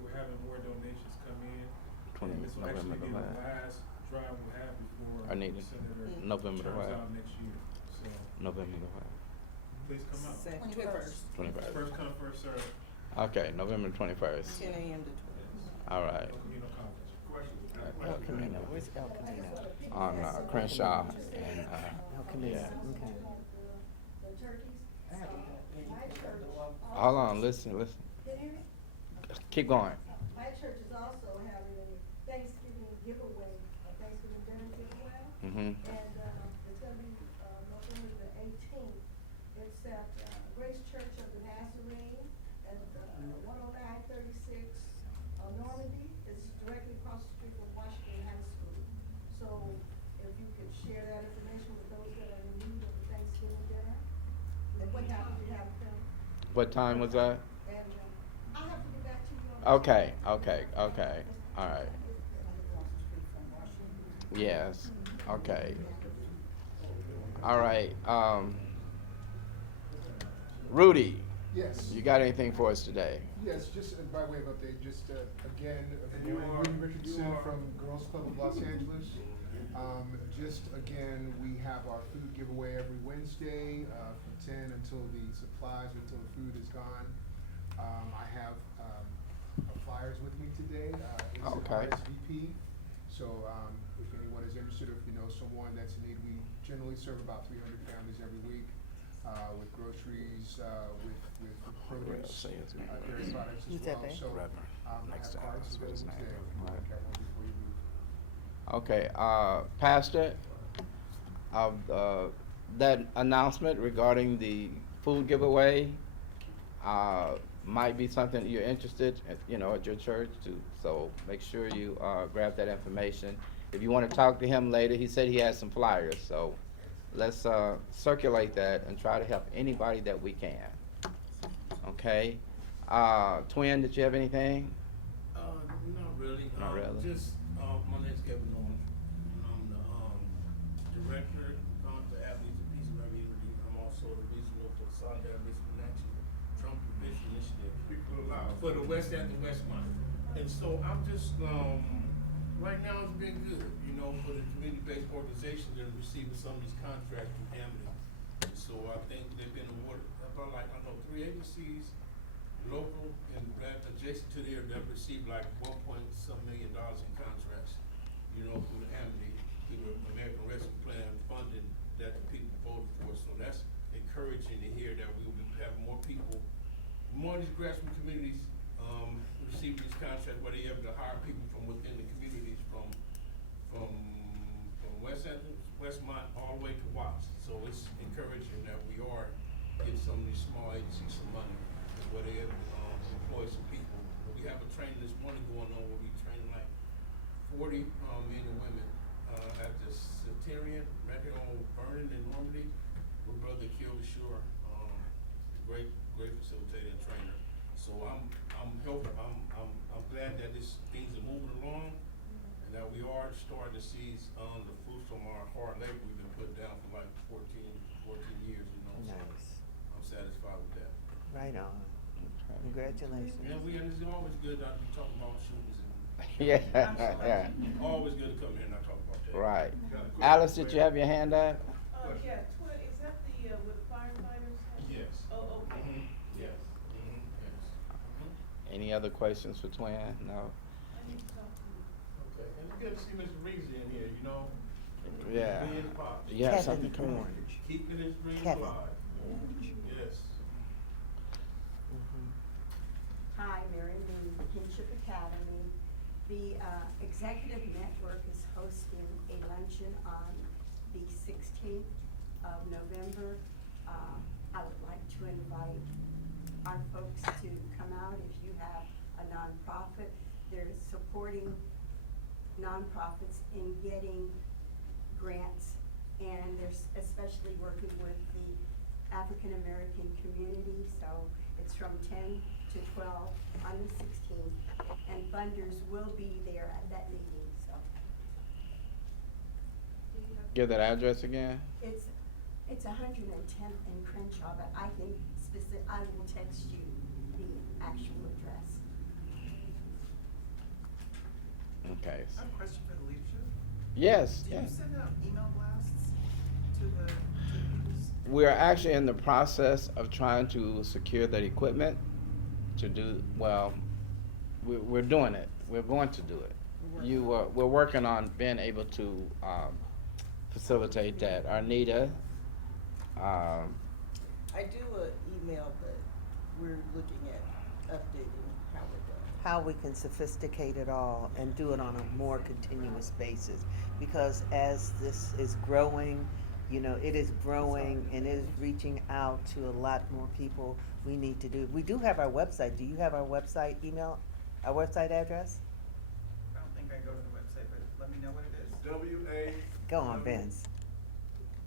we're having more donations come in. 20 And this will November actually be the the what? last drive we have before I need it. Senator November the turns what? out next year. So, November the what? please come out. 21st. 21st. First come, first serve. Okay, November 21st. 10 a.m. to 12. All right. El Camino College. El Camino, where's El Camino? On Crenshaw and El Camino, yeah. okay. The turkeys. My church. Hold on, listen. Can you hear me? Keep going. My church is also having a Thanksgiving giveaway, a Thanksgiving dinner giveaway. Mhm. And it's gonna be November the 18th. It's at Grace Church of the Nazarene at 10936 Normandy. It's directly across the street from Washington High School. So if you could share that information with those that are in need of the Thanksgiving dinner, and what time you have them, What time was that? and I'll have to get back to you on. Okay. All right. Yes. Okay. All right. Rudy, Yes. you got anything for us today? Yes, just by way of update, just again, good morning, Rudy Richardson from Girls Club of Los Angeles. Just again, we have our food giveaway every Wednesday from 10 until the the food is gone. I have flyers with me today. It's an Okay. RSVP. So if anyone is interested, or if you know someone that's in need, we generally serve about 300 families every week with groceries, with produce, say his name. dairy products as Who's that well. there? So Reverend. I Next have to cards Alice, what his available name today. is. If you want that one before you leave. Okay, Pastor, that announcement regarding the food giveaway might be something you're interested, at your church too. So make sure you grab that information. If you want to talk to him later, he said he has some flyers, so let's circulate that and try to help anybody that we can. Okay? Twin, did you have anything? Not really. Not really? Just, my name's Kevin Norman. I'm the, director, for Athletes of Peace and Community. I'm also the regional for the Solidarity Racial Action Trump Prevention Initiative. For the West Athens Westmont. And so I'm just, right now it's been good, you know, for the community-based organizations that are receiving some of these contracts from Amity. And so I think they've been awarded about like, I don't know, 3 agencies, local and adjacent to there that received like $1.some million in contracts, you know, through the Amity, through the American Rescue Plan funding that the people voted for. So that's encouraging to hear that we will have more people, more of these grassroots communities receive these contracts where they're able to hire people from within the communities from West Athens, Westmont, all the way to Watts. So it's encouraging that we are getting some of these small agencies some money where they're able to employ some people. We have a training this morning going on where we train like 40 men and women at the Satirian right here on Vernon in Normandy with Brother Kill Shore, great facilitator and trainer. So I'm glad that things are moving along and that we are starting to see the fruits from our hard labor we've been putting down for like 14 years, you know. Nice. So I'm satisfied with that. Right on. Congratulations. And it's always good that we talk about shootings and Yeah. always good to come here and not talk about that. Right. Alice, did you have your hand up? Yeah, Twin, is that the, where the firefighters have? Yes. Oh, okay. Yes. Yes. Any other questions for Twin? No? I need to talk to you. Okay, and it's good to see Mr. Reeves in here, you know. Yeah. He is pop. You have Kevin something coming? Orange. Keeping his dreams Kevin. alive. Yes. Mhm. Hi, Mary Lou, Kinship Academy. The Executive Network is hosting a luncheon on the 16th of November. I would like to invite our folks to come out. If you have a nonprofit, they're supporting nonprofits in getting grants, and they're especially working with the African American community. So it's from 10 to 12 on the 16th, and funders will be there at that meeting. So Give that address again? it's 110th in Crenshaw, but I will text you the actual address. Okay. I have a question for the leadership. Yes, Do you yes. send out email blasts to the people's? We're actually in the process of trying to secure that equipment to do, well, we're doing it. We're going to do it. We're working on being able to facilitate that. Arnita, I do an email, but we're looking at updating how we're doing. How we can sophisticate it all and do it on a more continuous basis. Because as this is growing, you know, it is growing and it is reaching out to a lot more people. We need to do, we do have our website. Do you have our website email, our website address? I don't think I go to the website, but let me know what it is. WA. Go on, Vince.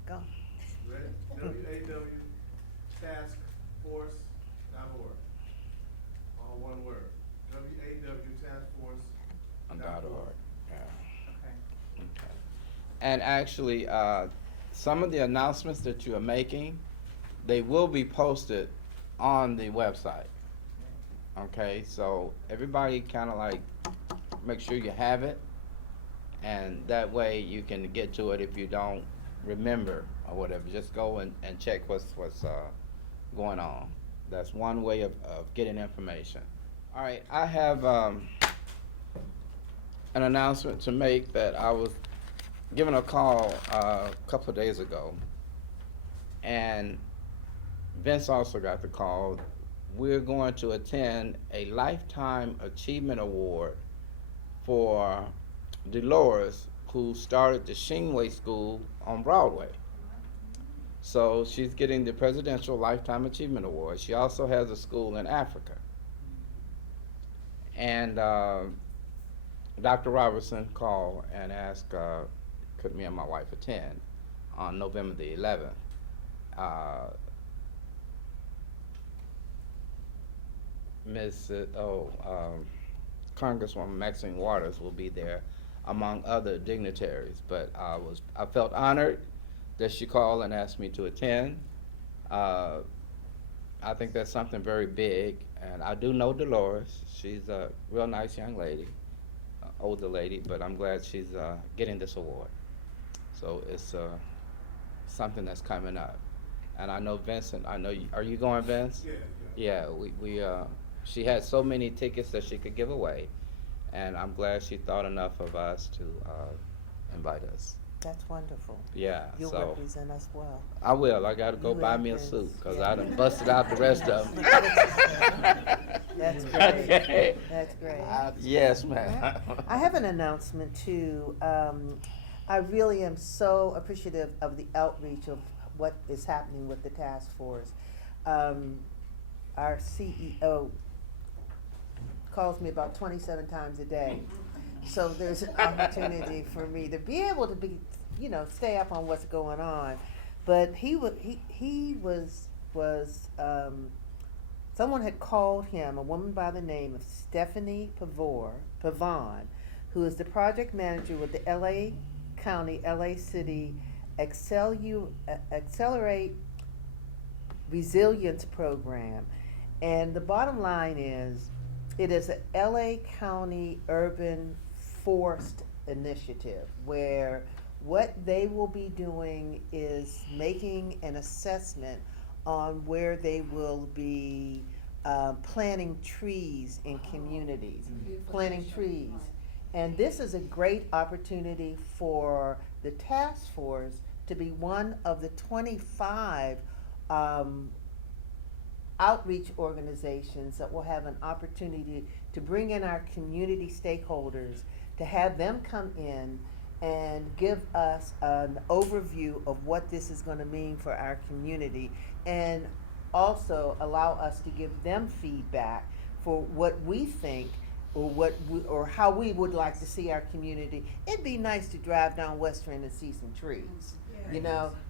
Go. WAW taskforce.org. All one word. WAW taskforce.org. .org. Yeah. Okay. Okay. And actually, some of the announcements that you are making, they will be posted on the website. Okay, so everybody kind of like make sure you have it, and that way you can get to it if you don't remember or whatever. Just go and check what's going on. That's one way of getting information. All right, I have an announcement to make that I was given a call a couple of days ago, and Vince also got the call. We're going to attend a Lifetime Achievement Award for Dolores, who started the Shingway School on Broadway. So she's getting the Presidential Lifetime Achievement Award. She also has a school in Africa. And Dr. Robertson called and asked could me and my wife attend on November the 11th. Congresswoman Maxine Waters will be there, among other dignitaries. But I felt honored that she called and asked me to attend. I think that's something very big, and I do know Dolores. She's a real nice young lady, older lady, but I'm glad she's getting this award. So it's something that's coming up. And I know Vincent, I know you, are you going, Vince? Yeah, she had so many tickets that she could give away, and I'm glad she thought enough of us to invite us. That's wonderful. Yeah, You'll so represent us well. I will. I got to go You buy and me a Vince, suit because yeah. I done busted out the rest of them. That's great. Okay. That's great. Yes, ma'am. I have an announcement too. I really am so appreciative of the outreach of what is happening with the task force. Our CEO calls me about 27 times a day. So there's an opportunity for me to be able to be, stay up on what's going on. But he was someone had called him, a woman by the name of Stephanie Pavon, who is the project manager with the LA County, LA City Accelerate Resilience Program. And the bottom line is, it is a LA County Urban Forest Initiative, where what they will be doing is making an assessment on where they will be planting trees in communities, planting trees. And this is a great opportunity for the task force to be one of the 25 outreach organizations that will have an opportunity to bring in our community stakeholders, to have them come in and give us an overview of what this is going to mean for our community, and also allow us to give them feedback for what we think or how we would like to see our community. It'd be nice to drive down Western and see some trees,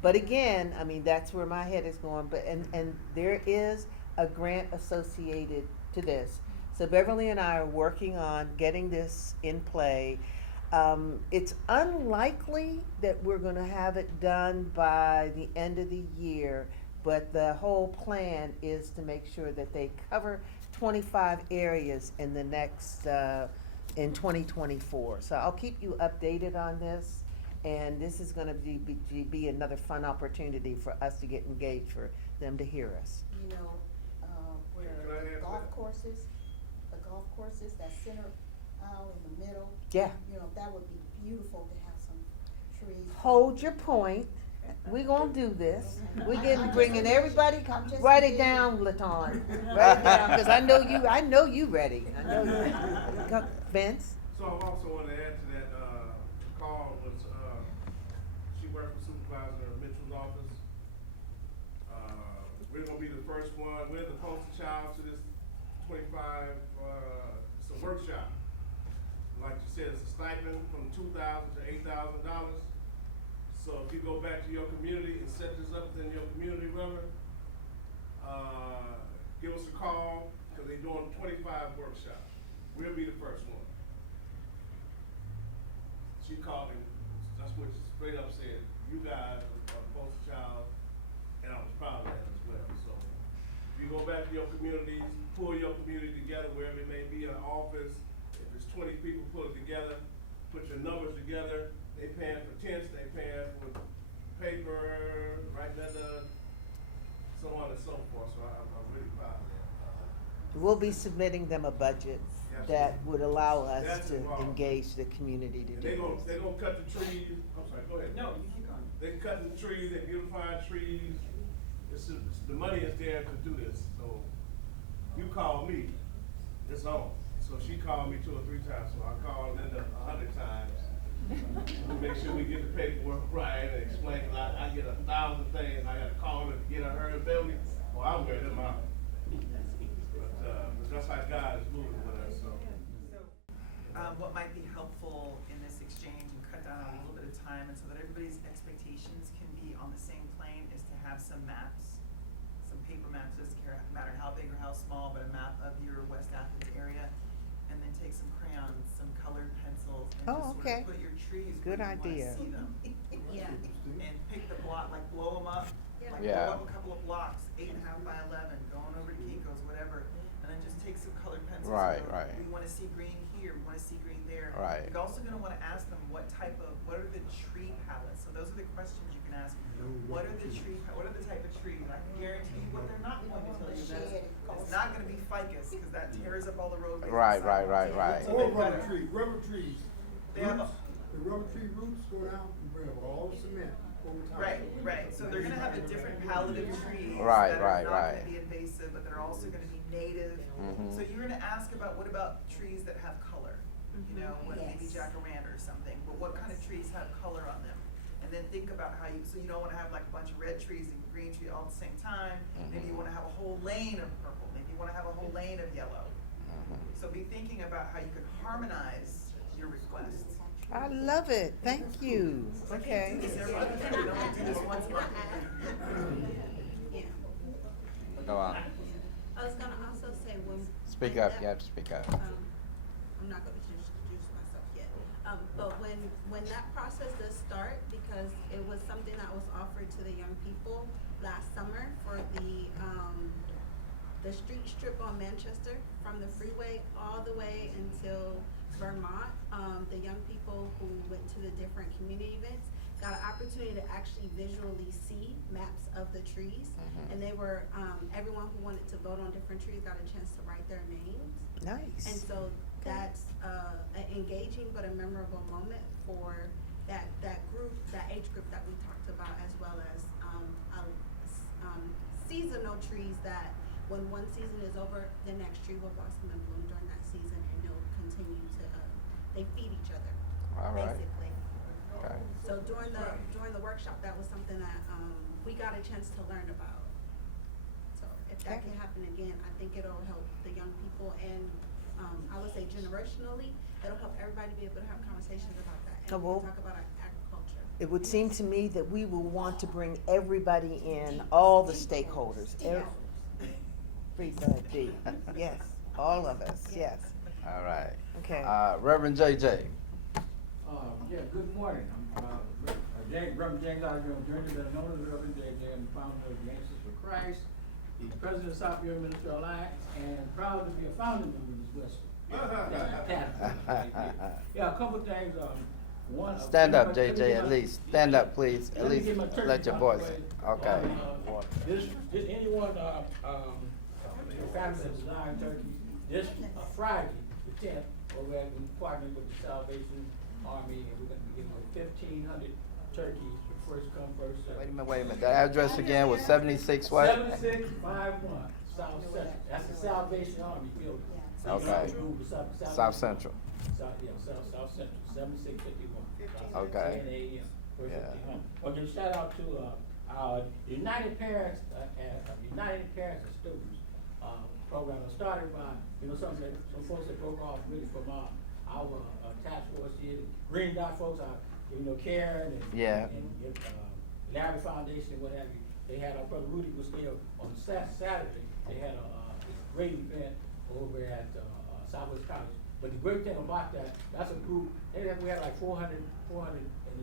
But again, I mean, that's where my head is going. But and there is a grant associated to this. So Beverly and I are working on getting this in play. It's unlikely that we're going to have it done by the end of the year, but the whole plan is to make sure that they cover 25 areas in the next, in 2024. So I'll keep you updated on this, and this is going to be another fun opportunity for us to get engaged, for them to hear us. Where the golf courses that center out in the middle. Yeah. That would be beautiful to have some trees. Hold your point. We're gonna do this. We're bringing everybody. I'm just Write it kidding. down, Latan. Write it down, because I know you. I know you ready. I know you. Vince. So I also want to add to that, call was, she worked for Supervisor Mitchell's office. We're gonna be the first one, we're the poster child to this 25, it's a workshop. Like you said, it's a stipend from $2,000 to $8,000. So if you go back to your community and set this up in your community, Reverend, give us a call, because they're doing 25 workshops. We'll be the first one. She called me, that's what she straight up said, you guys are the poster child, and I was proud of that as well. So if you go back to your communities, pull your community together, wherever it may be, an office, if it's 20 people, pull it together, put your numbers together. They paying for tents, they paying for paper, right letter, so on and so forth. So I'm really proud of that. We'll be submitting them a budget that would allow us That's to involved. engage the community to And do this. they're gonna cut the trees. I'm sorry, go ahead. No, you keep going. They're cutting the trees, they're beautifying trees. The money is there to do this. So you call me, it's on. So she called me 2 or 3 times, so I called Linda 100 times. To make sure we get the paperwork right and explain. I get 1,000 things. I got to call her to get her ability. Well, I'll wear them out. But that's how God is moving with us. So. What might be helpful in this exchange and cut down on a little bit of time, and so that everybody's expectations can be on the same plane is to have some maps, some paper maps, doesn't care, matter how big or how small, but a map of your West Athens area. And then take some crayons, some colored pencils, and Oh, just okay. sort of put your trees Good where you idea. wanna see them. Yeah. And pick the block, like blow them up, like Yeah. blow up a couple of blocks, 8.5 by 11, going over to Kinko's, whatever, and then just take some colored pencils. Right, and go, right. We wanna see green here, we wanna see green there. Right. You're also gonna wanna ask them what are the tree palettes, so those are the questions you can ask. What are the type of trees? I can guarantee you what they're not going to tell you that it's not gonna be ficus, cause that tears up all the roadways. Right, and right, sidewalks. right, right. So Or they've got rubber trees. They have a- The rubber tree roots go down and bring up all the cement over time. Right, so they're gonna have a different palette of trees Right, that right, are not right. gonna be invasive, but they're also gonna be native. Mhm. So you're gonna ask about, what about trees that have color? You know, what, maybe Yes. jacaranda or something, but what kind of trees have color on them? And then think about how so you don't wanna have like a bunch of red trees and green tree all at the same time. Maybe you wanna have a whole lane of purple, maybe you wanna have a whole lane of yellow. So be thinking about how you could harmonize your requests. I love it. Thank you. Okay. Do this every month, we don't do this once a month. Yeah. Go on. I was gonna also say when. Speak when up, that- you have to speak up. I'm not gonna introduce myself yet, but when that process does start, because it was something that was offered to the young people last summer for the street strip on Manchester, from the freeway all the way until Vermont, the young people who went to the different community events got an opportunity to actually visually see maps of the trees. And they were, everyone who wanted to vote on different trees got a chance to write their names. Nice. And so that's an engaging but a memorable moment for that group, that age group that we talked about, as well as seasonal trees that when one season is over, the next tree will blossom and bloom during that season, and they'll continue to, they feed each other, All right. basically. Okay. So during the workshop, that was something that we got a chance to learn about. So if that can happen again, I think it'll help the young people, and I would say generationally, it'll help everybody be able to have conversations about that and Well, talk about our agriculture. It would seem to me that we will want to bring everybody in, all the stakeholders. Everybody. Yes, all of us, yes. All right. Okay. Reverend JJ. Yeah, good morning. I'm Reverend James Alexander Jr., the known as Reverend JJ. I'm the founder of the Answers for Christ, the president of South Bureau Ministry Alliance, and proud to be a founding member of this Western. Yeah, a couple of things. One. Stand up, JJ, at least. Stand up, please. At least let your voice. Okay. This anyone, family that design turkeys, this Friday, the 10th, over at, we partnered with the Salvation Army, and we're gonna be giving away 1,500 turkeys, first come, first served. Wait a minute. The address again was 76 what? 7651 South Central. That's the Salvation Army building. Okay. South Central. South Central, 7651. Okay. 10 a.m. First Yeah. 1,500. Well, give a shout out to our United Parents and Students program. It started by some folks that broke off really from our task force here, Green Dot folks, Karen and Yeah. and Larry Foundation and what have you. They had our brother Rudy was there on Saturday. They had a great event over at Southwest College. But the great thing about that's a group. We had like 400 in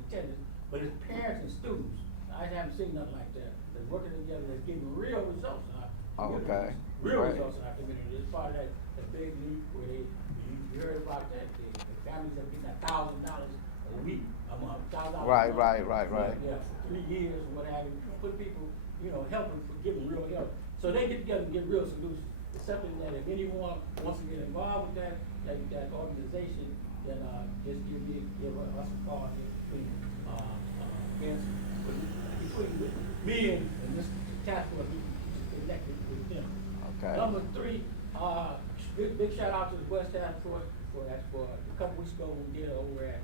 attendance, but it's parents and students. I haven't seen nothing like that. They're working together. They're getting real results in our community. Okay. Real Right. results in our community. It's part of that big league where you heard about that. The families that getting $1,000 a week, $1,000. Right. Yeah, for 3 years or what have you. Put people, helping for giving real help. So they get together and get real solutions. It's something that if anyone wants to get involved with that organization, then just give us a call here between me and this task force. We connected with them. Okay. Number 3, big shout out to the West Athens for a couple weeks ago we did over at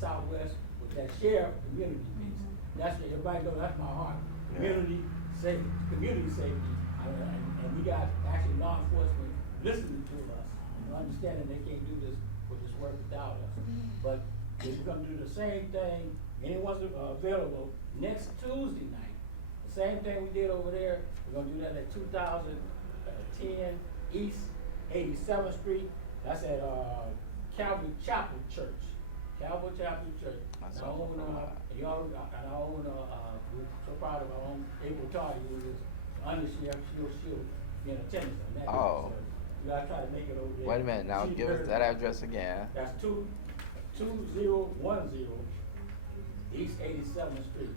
Southwest with that sheriff community piece. That's everybody knows that's my heart. Community safety, and we got actually law enforcement listening to us and understanding they can't do this work without us. But we're gonna do the same thing Anyone's available next Tuesday night. The same thing we did over there, we're gonna do that at 2010 East 87th Street. That's at Calvary Chapel Church. Calvary Chapel Church. That's And I all own, right. and I own, we're so proud of our own April Tardy, who is under she'll be in attendance on that. Oh. So we gotta try to make it over there. Wait a minute, now give us that address again. That's 2010 East 87th Street,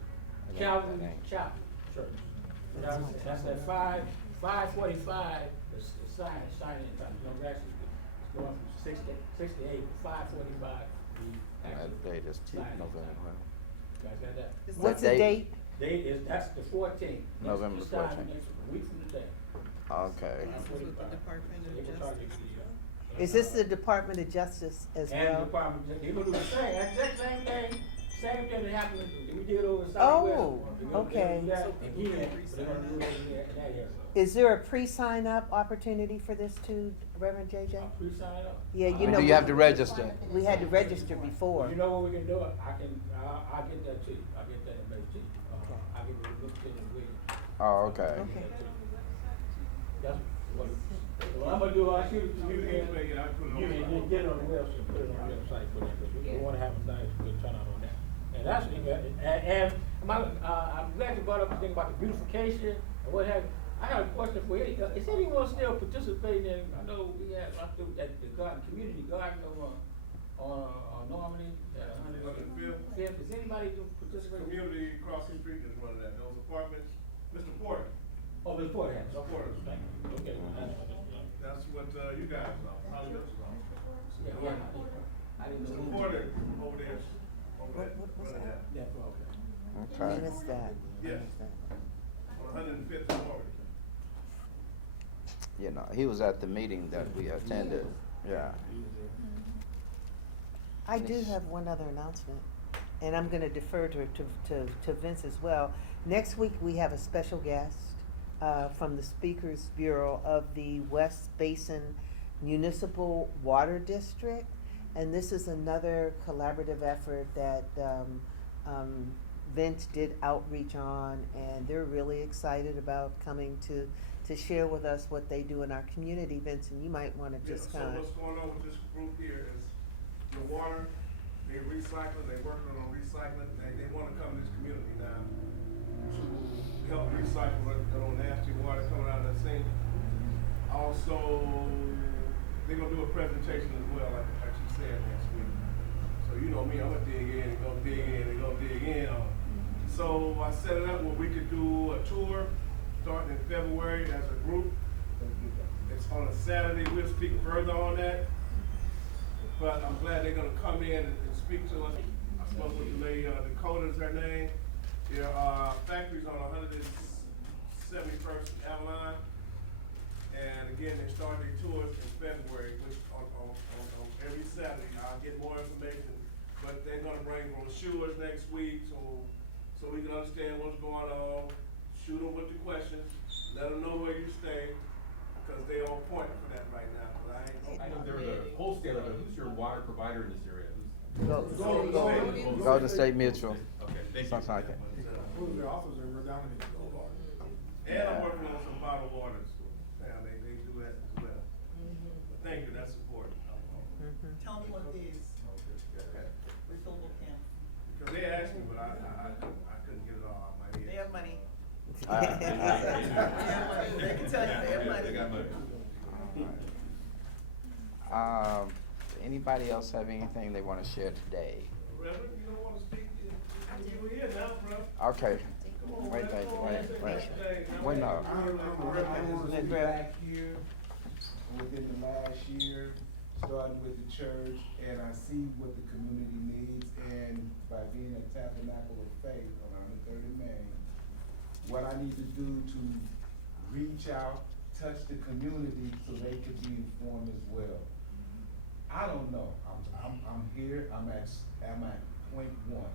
I got Calvary that name. Chapel Church. That's at 545, the sign is shining time, you know, actually, it's going from 68 to 545. That date is November. You guys got that? What's the date? Date is, that's the 14th. November This time 14th. next week from today. Okay. Is this the Department of Justice as And the well? Department, they're gonna do the exact same thing that happened, we did over in Southwest. Oh, They're gonna okay. do that again, but they're gonna do it over there in that area. Is there a pre-sign up opportunity for this too, Reverend JJ? Please sign up. Yeah, you Or know. do you have to register? We had to register before. You know what we can do? I'll get that to you. I'll get that information to you. Okay. I'll get the look to the Oh, okay. Okay. That's what I'm gonna do, I'll shoot it to you and you can get it on the website, put it on the website for that, because we wanna have a nice, good turnout on that. And that's, I'm glad you brought up the thing about the beautification and what have you. I have a question for you. Is anyone still participating in, I know we had, I do at the garden, community garden over on Normandy, at 105th. Is anybody participating? Community across the street is one of that, those apartments, Mr. Porter. Oh, Mr. Porter has. Mr. Porter. Thank you. Okay, That's what, you guys are, Holly Mills are. yeah, I didn't know. Mr. Porter over there, What's running that? Yeah, okay. Okay. I missed that. I Yes. missed that. on 105th and Morgan. You know, he was at the meeting that we attended. Yeah. I do have one other announcement, and I'm gonna defer to Vince as well. Next week, we have a special guest, from the Speakers Bureau of the West Basin Municipal Water District. And this is another collaborative effort that, Vince did outreach on, and they're really excited about coming to share with us what they do in our community. Vince, and you might wanna just So kinda. what's going on with this group here is the water, they recycling, they working on recycling, they wanna come to this community now to help recycle it, you know, nasty water coming out of the sink. Also, they're gonna do a presentation as well, like you said, next week. So you know me, I'm gonna dig in and go dig in and go dig in on it. So I set it up where we could do a tour starting in February as a group. It's on a Saturday, we'll speak further on that. But I'm glad they're gonna come in and speak to us. I spoke with the lady, Dakota's her name. Their factory's on 171st and Avalon. And again, they start their tours in February, which on every Saturday. I'll get more information. But they're gonna bring brochures next week, so we can understand what's going on. Shoot them with the questions, let them know where you stay, because they on point for that right now. But I know they're the wholesaler, but who's your water provider in this area? Golden State Mutual. Okay, thank you. Something like that. Who's the officer in Rhode Island? And I'm working on some bottled waters. Now, they do that as well. But thank you, that's support. Tell them what it is, Okay. refillable can. Because they asked me, but I couldn't get it all out of my head. They have money. Ah. They have money, they can tell you, they have money. They got money. Anybody else have anything they wanna share today? Reverend, you don't want to speak? You were here now, bro. Okay. Wait, no. I was back here within the last year, starting with the church, and I see what the community needs, and by being a Tabernacle of Faith on 130 Main, what I need to do to reach out, touch the community so they could be informed as well. I don't know, I'm here, I'm at point one.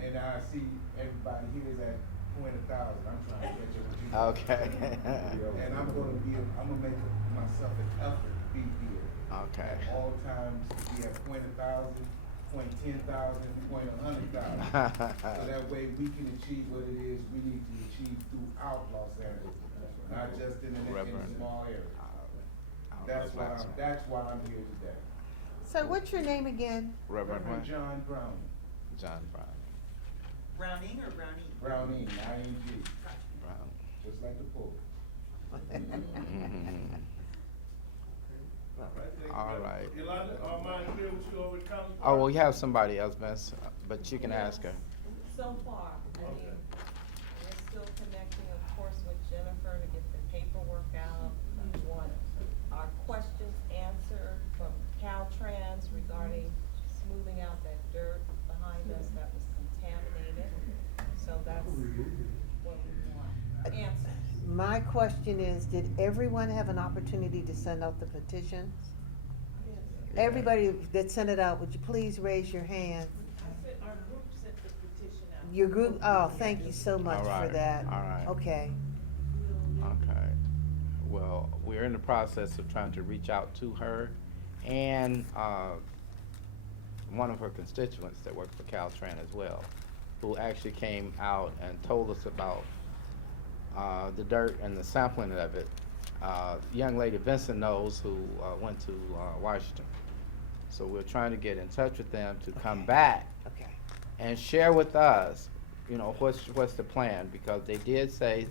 And I see everybody here is at point 1,000. I'm trying to catch up with you. Okay. And I'm gonna make myself an effort to be here. Okay. At all times, to be at point 1,000, point 10,000, point 100,000. So that way we can achieve what it is we need to achieve throughout Los Angeles, not just in a Reverend. small area. I don't know That's if why that's- that's why I'm here today. So what's your name again? Reverend what? John Brown. John Brown. Browning or Brownie? Browning, ING, Brown. just like the poet. All right. Yolanda, mine clear with you over the county? Oh, well, we have somebody else, miss, but you can ask her. So far, I mean, we're still connecting, of course, with Jennifer to get the paperwork out. We want our questions answered from Caltrans regarding smoothing out that dirt behind us that was contaminated. So that's what we want, answers. My question is, did everyone have an opportunity to send out the petitions? Everybody that sent it out, would you please raise your hand? Our group sent the petition out. Your group, oh, thank you so much All for right, that. all right. Okay. Okay. Well, we're in the process of trying to reach out to her and one of her constituents that works for Caltrans as well, who actually came out and told us about the dirt and the sampling of it. Young lady Vincent knows who went to Washington. So we're trying to get in touch with them to come back Okay. and share with us, you know, what's the plan, because they did say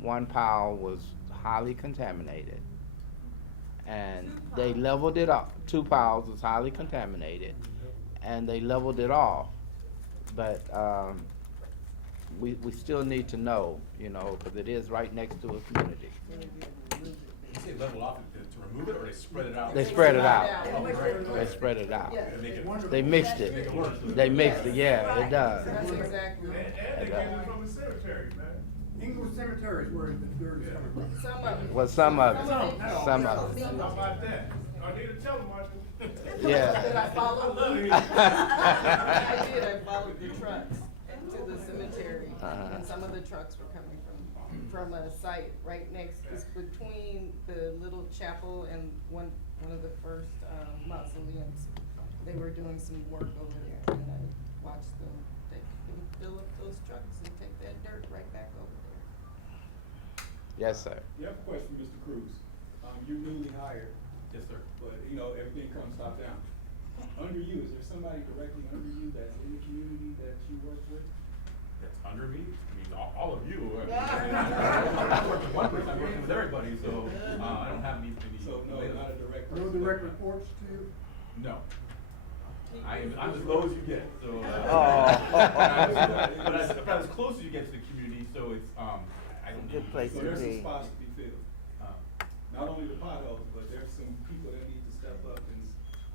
one pile was highly contaminated. And they leveled it up. 2 piles was highly contaminated, and they leveled it off. But we still need to know, you know, because it is right next to a community. You say level off to remove it, or they spread it out? They spread it out. Oh, right. They spread it out. Yeah. Make it- They mixed Make it it. worse. They mixed it, yeah, it does. That's exactly. And they get it from the cemetery, man. Inglewood Cemetery is where the dirt is coming from. Some of it. Well, some of it, some How of it. about that? I need to tell them, Martin. Yeah. Did I follow? I love it. I did, I followed the trucks to the cemetery, Uh-huh. and some of the trucks were coming from a site right next, it's between the little chapel and one of the first mausoleums. They were doing some work over there, and I watched them, fill up those trucks and take that dirt right back over there. Yes, sir. You have a question, Mr. Cruz. You're newly hired, Yes, sir. but you know, everything comes top down. Under you, is there somebody directly under you that's in the community that you work with? That's under me? I mean, all of you. I work with one person, I'm working with everybody, so I don't have any. So no, not a direct person. No direct reports to you? No. I'm as low as you get, so. Oh. But I'm as close as you get to the community, so it's, I don't need. Good place So to there's some be. spots to be filled. Not only the potholes, but there's some people that need to step up and,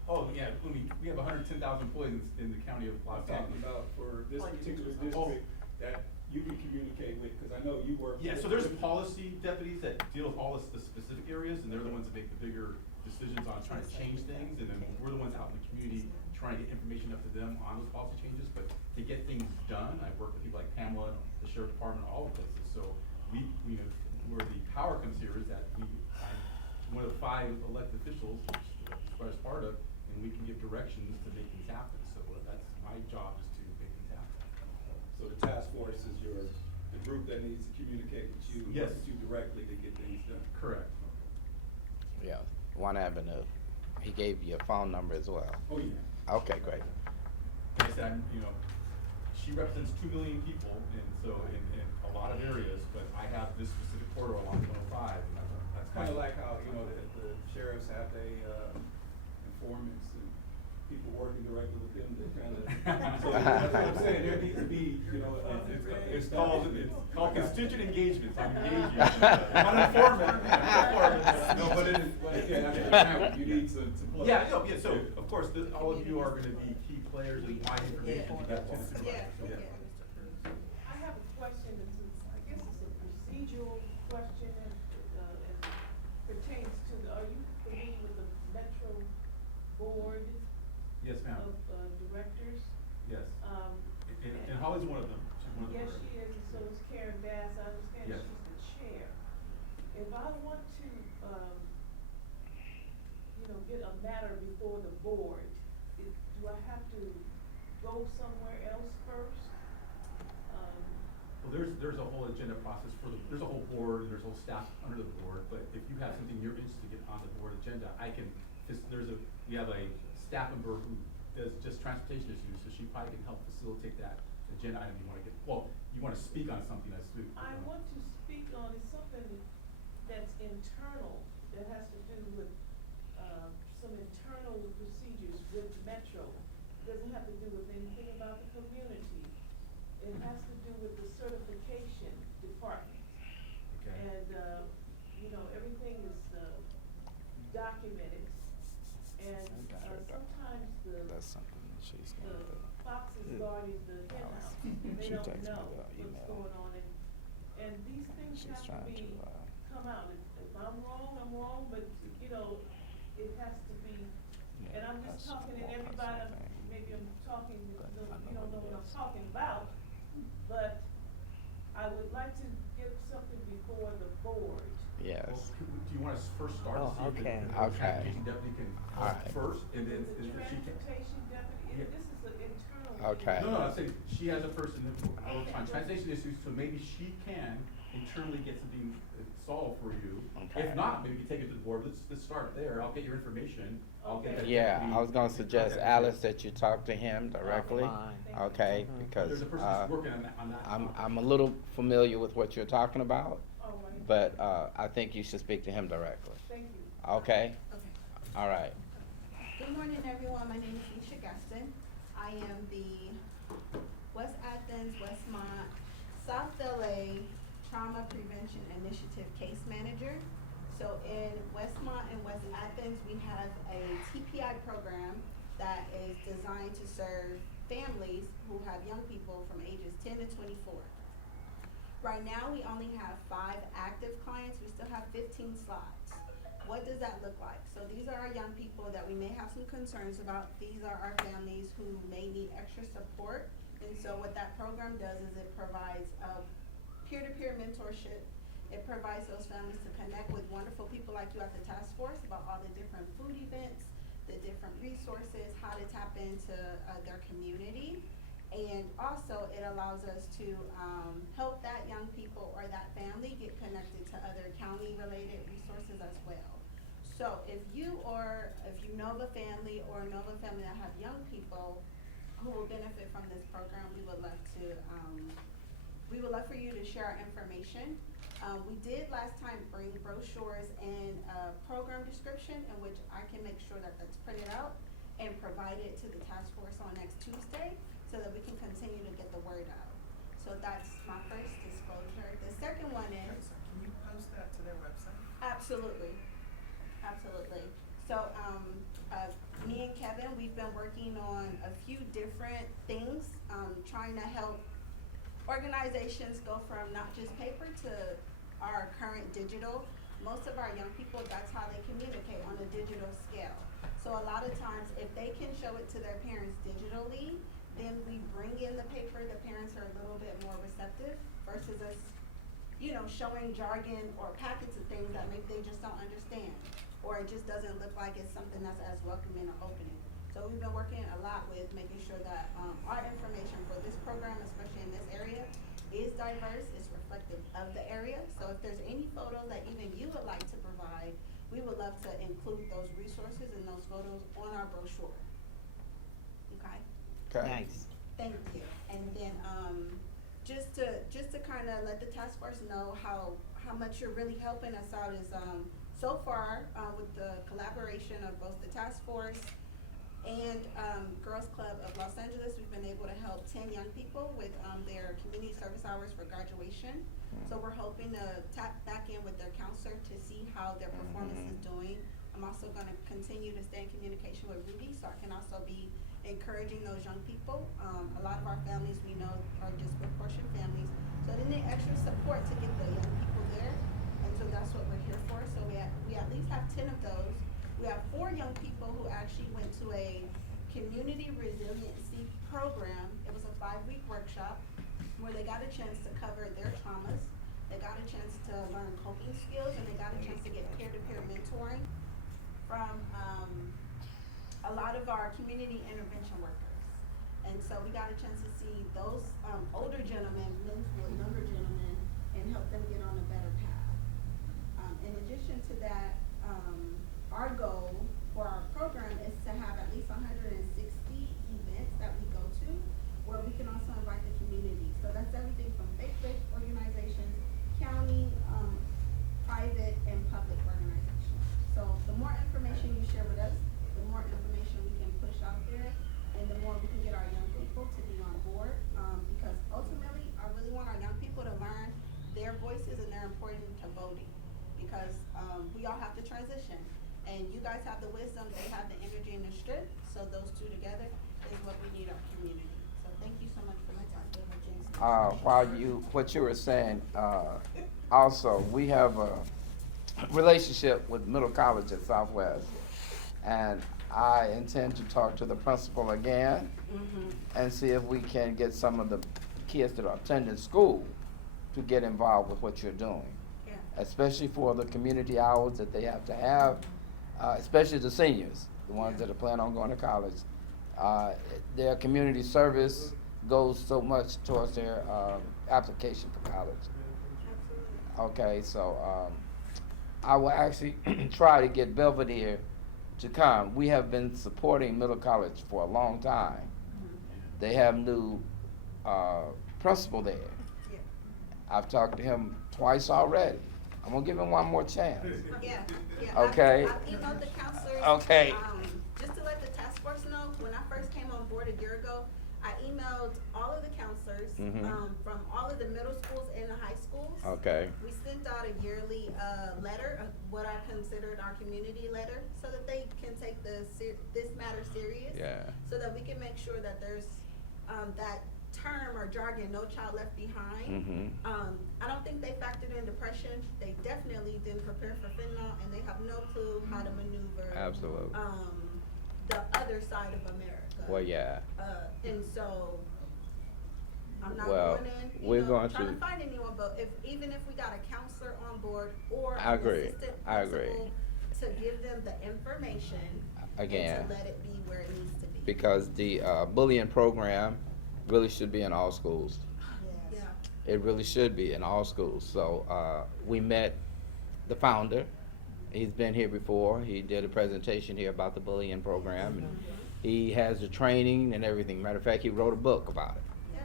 Oh, yeah, we have 110,000 employees in the county of I'm Los talking Angeles. about for this particular Oh. district that you can communicate with, cause I know you work. Yeah, with so there's different- policy deputies that deal with all the specific areas, and they're the ones that make the bigger decisions on trying to change things, and then we're the ones out in the community trying to get information up to them on those policy changes, but to get things done, I've worked with people like Pamela, the sheriff department, all the places, so we, you know, where the power comes here is that I'm one of the 5 elected officials, which is part of, and we can give directions to make things happen, so that's my job, is to make things happen. So the task force is the group that needs to communicate with you, Yes. work with you directly to get things done. Correct. Yeah, 1 Avenue. He gave you a phone number as well. Oh, yeah. Okay, great. Like I said, you know, she represents 2 million people, and so in a lot of areas, but I have this specific corridor along 105, and that's Kind of like how, you know, the sheriffs have informants and people working directly with them to kind of, so that's what I'm saying, there needs to be, you know, It's called constituent engagement. I'm engaging. I'm an informant. No, but it is, but again, you need to plug. Yeah, no, yeah, so, of course, all of you are gonna be key players in why information to get to the supervisor, so, yeah. I have a question, I guess it's a procedural question, as pertains to, are you familiar with the Metro Board Yes, ma'am. of Directors? Yes. And Holly's one of them. She's one of the Yes, directors. she is, and so is Karen Bass, I understand Yes. she's the chair. If I want to, get a matter before the board, do I have to go somewhere else first? Well, there's a whole agenda process there's a whole board, there's a whole staff under the board, but if you have something you're interested to get on the board agenda, we have a staff member who does just transportation issues, so she probably can help facilitate that agenda item you wanna get, you wanna speak on something that's. I want to speak on something that's internal, that has to do with, some internal procedures with Metro. Doesn't have to do with anything about the community. It has to do with the certification department. Okay. And, everything is, documented. And, sometimes That's something that she's the gonna do. foxes guarding the hen house, they She don't texted me know the what's email. going on, and these things She's have to trying be, to, come out. If I'm wrong, but, it has to be, and I'm just that's talking, and one everybody, personal thing. maybe I'm talking, But you I don't know know what it I'm is. talking about, but I would like to get something before the board. Yes. Do you wanna first start? Oh, See if okay. the Okay. transportation deputy can All help right. first, and then The if she can. transportation deputy, Yeah. this is an internal thing. Okay. No, I'm saying she has a person that works on Okay. transportation issues, so maybe she can internally get something solved for you. Okay. If not, maybe we can take it to the board, let's start there, I'll get your information, I'll get that. Yeah, deputy I was gonna in suggest, contact Alice, with you. that you talk to him directly, Fine. okay? Because, There's a person who's working on that. I'm a little familiar with what you're talking about, All right. but, I think you should speak to him directly, Thank you. okay? Okay. All right. Good morning, everyone. My name is Isha Gaston. I am the West Athens Westmont South LA Trauma Prevention Initiative Case Manager. So in Westmont and West Athens, we have a TPI program that is designed to serve families who have young people from ages 10 to 24. Right now, we only have 5 active clients. We still have 15 slots. What does that look like? So these are our young people that we may have some concerns about. These are our families who may need extra support. And so what that program does is it provides peer-to-peer mentorship. It provides those families to connect with wonderful people like you at the task force about all the different food events, the different resources, how to tap into their community. And also it allows us to help that young people or that family get connected to other county-related resources as well. So if you know of a family or know of a family that have young people who will benefit from this program, we would love for you to share our information. We did last time bring brochures and a program description in which I can make sure that that's printed out and provide it to the task force on next Tuesday so that we can continue to get the word out. So that's my first disclosure. The second one is. Can you post that to their website? Absolutely. So, me and Kevin, we've been working on a few different things, trying to help organizations go from not just paper to our current digital. Most of our young people, that's how they communicate, on a digital scale. So a lot of times, if they can show it to their parents digitally, then we bring in the paper, the parents are a little bit more receptive versus us, showing jargon or packets of things that maybe they just don't understand. Or it just doesn't look like it's something that's as welcoming or opening. So we've been working a lot with making sure that our information for this program, especially in this area, is diverse, is reflective of the area. So if there's any photos that even you would like to provide, we would love to include those resources and those photos on our brochure. Okay? Okay. Nice. Thank you. And then just to kind of let the task force know how much you're really helping us out is so far with the collaboration of both the task force and Girls Club of Los Angeles, we've been able to help 10 young people with their community service hours for graduation. So we're hoping to tap back in with their counselor to see how their performance is doing. I'm also going to continue to stay in communication with Ruby, so I can also be encouraging those young people. A lot of our families we know are disproportionate families, so they need extra support to get the young people there, and so that's what we're here for. So we at least have 10 of those. We have 4 young people who actually went to a community resiliency program. It was a 5-week workshop where they got a chance to cover their traumas, they got a chance to learn coping skills, and they got a chance to get peer-to-peer mentoring from a lot of our community intervention workers. And so we got a chance to see those, older gentlemen mentor younger gentlemen and help them get on a better path. In addition to that, our goal for our program is to have at least 160 events that we go to, where we can also invite the community. So that's everything from faith-based organizations, county, private, and public organizations. So the more information you share with us, the more information we can push out there, and the more we can get our young people to be on board. Because ultimately, I really want our young people to learn their voices and their importance to voting. Because we all have to transition. And you guys have the wisdom, they have the energy and the strength, so those two together is what we need our community. So thank you so much for my time. What you were saying, also, we have a relationship with Middle College at Southwest, and I intend to talk to the principal again and see if we can get some of the kids that are attending school to get involved with what you're doing. Yeah. Especially for the community hours that they have to have, especially the seniors, the ones that are planning on going to college. Their community service goes so much towards their application for college. Okay, so I will actually try to get Belvedere to come. We have been supporting Middle College for a long time. They have new principal there. Yeah. I've talked to him twice already. I'm gonna give him one more chance. Yeah, yeah. Okay. I've emailed the counselors. Okay. Just to let the task force know, when I first came on board a year ago, I emailed all of the counselors, from all of the middle schools and the high schools. Okay. We sent out a yearly, letter, what I considered our community letter, so that they can take this matter serious. Yeah. So that we can make sure that there's, that term or jargon, no child left behind. I don't think they factored in depression. They definitely didn't prepare for fentanyl, and they have no clue how to maneuver. Absolutely. The other side of America. Well, yeah. And so, I'm not Well, going in, we're going trying to- to find anyone, but even if we got a counselor on board or I an agree. assistant I agree. principal to give them the information Again. and to let it be where it needs to be. Because the bullying program really should be in all schools. Yeah. It really should be in all schools. So we met the founder. He's been here before. He did a presentation here about the bullying program. And he has the training and everything. Matter of fact, he wrote a book about it. Yeah.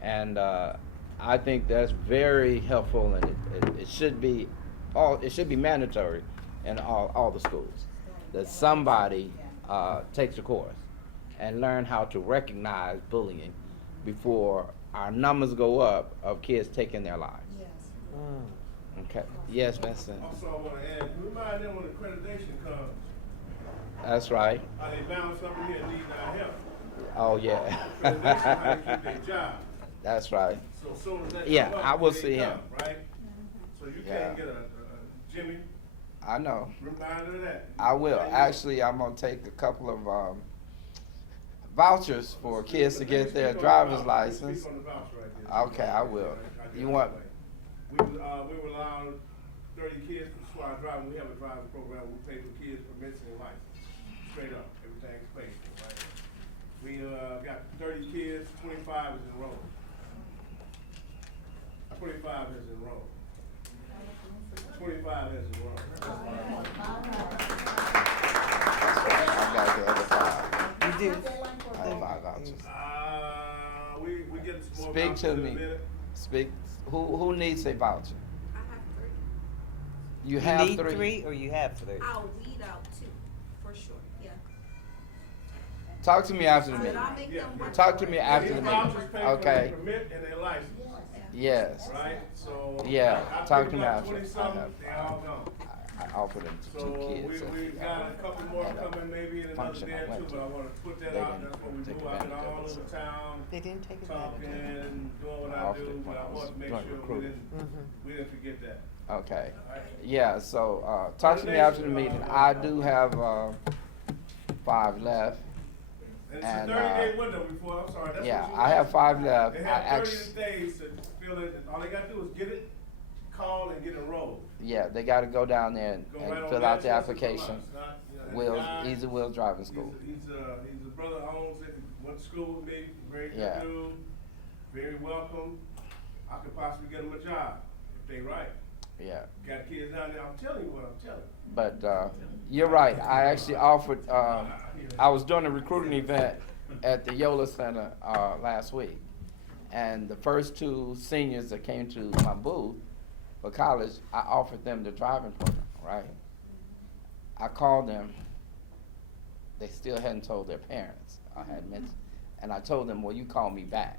And I think that's very helpful, and it should be mandatory in all the schools, that somebody takes a course and learn how to recognize bullying before our numbers go up of kids taking their lives. Yes. Okay. Yes, Vincent. Also, I want to add, remind them when accreditation comes, That's right. how they bound something here and need our help. Oh, yeah. Accreditation, how they keep their job. That's right. So as soon as that Yeah, come up, I will they see come, him. Right? So you Yeah. can't get a Jimmy, I know. reminder of that. I will. How you Actually, I'm gonna take a couple of vouchers for kids to Speak get on their the driver's voucher. license. Speak on the voucher right there. Okay, I will. I get You it want? that way. We were allowed 30 kids to start driving. We have a driving program. We pay for kids permits and license. Straight up, everything's paid for, right? We got 30 kids, 25 is enrolled. 25 is enrolled. 25 is enrolled. I got the other 5. You do? I have 5 vouchers. We get some more Speak vouchers to in a me. minute. Speak. Who needs a voucher? I have 3. You You have need 3. 3 or you have 3? I'll weed out 2, for sure, yeah. Talk to me after the But meeting. I'll make them work Talk to for me it. after the These meeting. vouchers pay for Okay. their permit and their license, Yes. right? So Yeah, I talk picked to me up after. 20-something, I have they all gone. I offered them to So 2 kids. we got a couple more coming maybe in another function day I or went two, to. but I wanna put that They out, didn't that's what we take do, I've been advantage of all it, over so. town, They didn't take advantage talking of it. and doing what I I offered do, it when but I I was want to make doing sure recruiting. we didn't forget that. Okay. Alright? Yeah, so talk to me after the meeting. I do have 5 left. And it's a And, 30-day window before, I'm sorry, that's what you. Yeah, I have 5 left. They I have 30 actually, days to fill it, all they gotta do is get it, call and get enrolled. yeah, they got to go down there and Go right on fill out the Manchester from application. us, not, you know, and the Wheels, guy, Easy Wheels Driving School. He's a brother owns it, went to school with me, very good Yeah. dude, very welcome. I could possibly get him a job if they right. Yeah. Got kids down there, I'm telling you what I'm telling you. But you're right. I actually offered. I was doing a recruiting event at the Yola Center last week, and the first 2 seniors that came to my booth for college, I offered them the driving program. Right. I called them. They still hadn't told their parents. I had mentioned, and I told them, "Well, you call me back."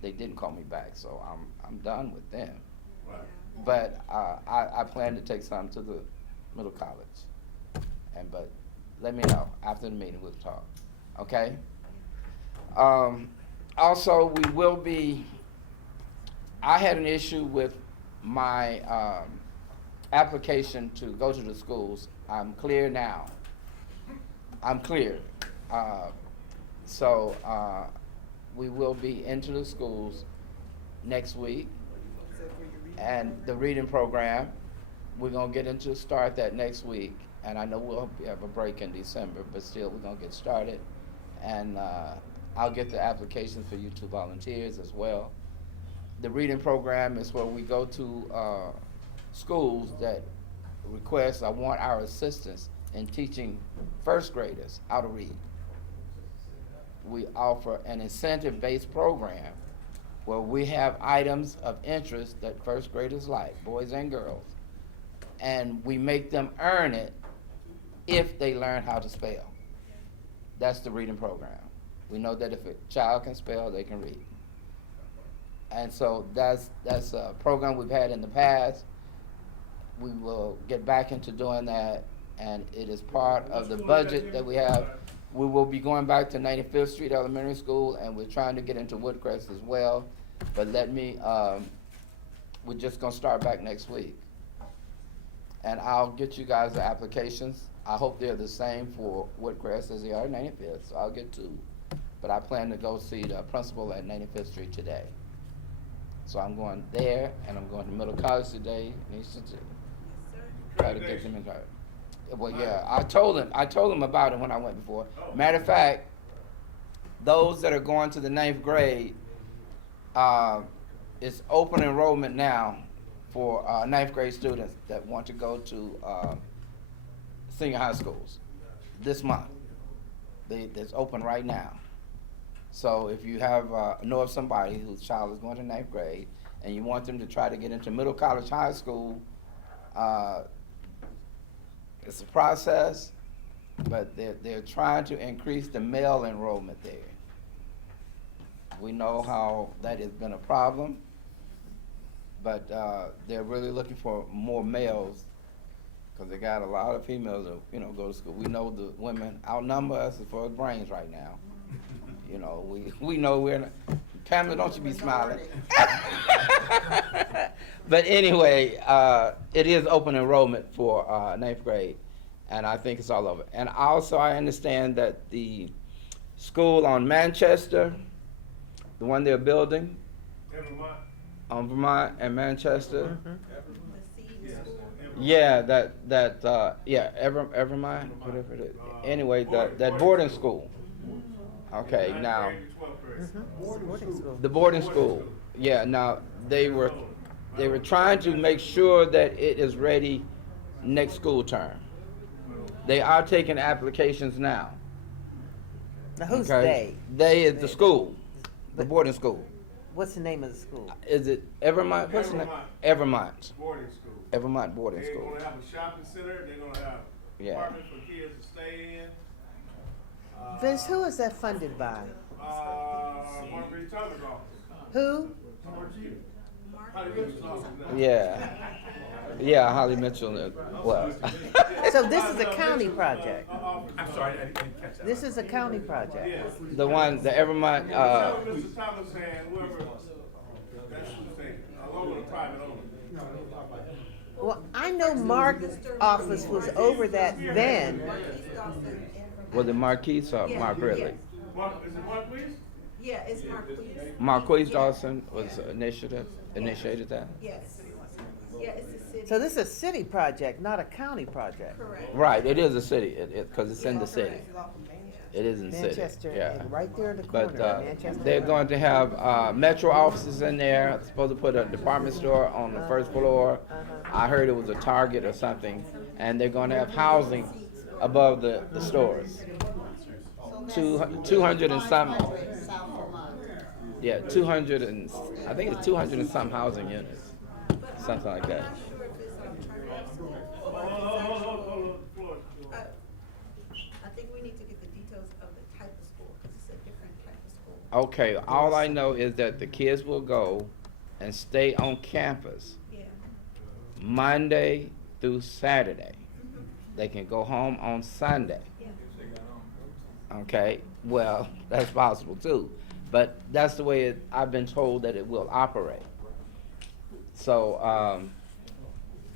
They didn't call me back, so I'm done with them. Right. But I plan to take some to the middle college, but let me know after the meeting. We'll talk. Okay. Also, we will be. I had an issue with my application to go to the schools. I'm clear now. I'm clear. So we will be into the schools next week. And the reading program, we're gonna get into start that next week. And I know we'll have a break in December, but still we're gonna get started. And I'll get the applications for you 2 volunteers as well. The reading program is where we go to schools that request, I want our assistance in teaching first graders how to read. We offer an incentive-based program where we have items of interest that first graders like, boys and girls, and we make them earn it if they learn how to spell. That's the reading program. We know that if a child can spell, they can read. And so that's a program we've had in the past. We will get back into doing that, and it is part of the budget that we have. We will be going back to 95th Street Elementary School, and we're trying to get into Woodcrest as well. But we're just gonna start back next week. And I'll get you guys the applications. I hope they're the same for Woodcrest as they are at 95th, so I'll get 2. But I plan to go see the principal at 95th Street today. So I'm going there, and I'm going to Middle College today, in Eastern City. Try to get them in charge. Well, yeah, I told them about it when I went before. Matter of fact, those that are going to the 9th grade, it's open enrollment now for 9th grade students that want to go to senior high schools this month. It's open right now. So if you know of somebody whose child is going to 9th grade and you want them to try to get into middle college, high school, it's a process, but they're trying to increase the male enrollment there. We know how that has been a problem, but they're really looking for more males because they got a lot of females that go to school. We know the women outnumber us as far as brains right now. We know we're not. Pamela, don't you be smiling. But anyway, it is open enrollment for 9th grade, and I think it's all over. And also, I understand that the school on Manchester, the one they're building, on Vermont and Manchester. Yeah, Evermont, whatever it is. Anyway, that boarding school. Okay, now, the boarding school, yeah, now, they were trying to make sure that it is ready next school term. They are taking applications now. Now, who's Okay? They is the school, the boarding school. What's the name of the school? Is it Evermont? What's the name? Evermont. Boarding school. Evermont boarding They're school. gonna have a shopping center, they're gonna have apartments for kids to stay in. Vince, who is that funded by? Marguerite Thomas' office. Who? Holly Mitchell's office now. Yeah, Holly Mitchell was. So this is a county project? I'm sorry, I didn't catch that. This is a county project? Yes. The Evermont, Whoever Mr. Thomas saying, whoever, that's who's saying, along with a private owner. Well, I know Mark's office was over that then. was it Marquise or Mark Ridley? Is it Marquise? Yeah, it's Marquise. Marquise Dawson was initiated that? Yes. Yeah, it's a city. So this is a city project, not a county project? Correct. Right, it is a city, because it's in the city. It is in the city, Manchester, yeah. and right there in the But corner, Manchester. they're going to have Metro offices in there, supposed to put a department store on the first floor. I heard it was a Target or something, and they're going to have housing above the stores. So that's 200 and some, 500 South Vermont. yeah, 200 and, I think it's 200 and some housing units, something like that. I'm not sure if it's alternative school or if it's actual. I think we need to get the details of the type of school, because it's a different type of school. Okay, all I know is that the kids will go and stay on campus Yeah. Monday through Saturday. They can go home on Sunday. Yeah. Okay, well, that's possible too, but that's the way I've been told that it will operate. So,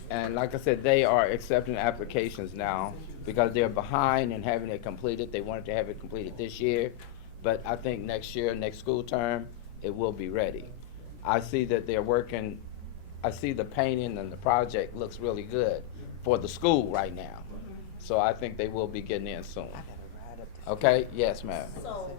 and like I said, they are accepting applications now because they're behind in having it completed. They wanted to have it completed this year, but I think next year, next school term, it will be ready. I see that they're working, I see the painting and the project looks really good for the school right now. So I think they will be getting in soon. Okay, yes, ma'am. So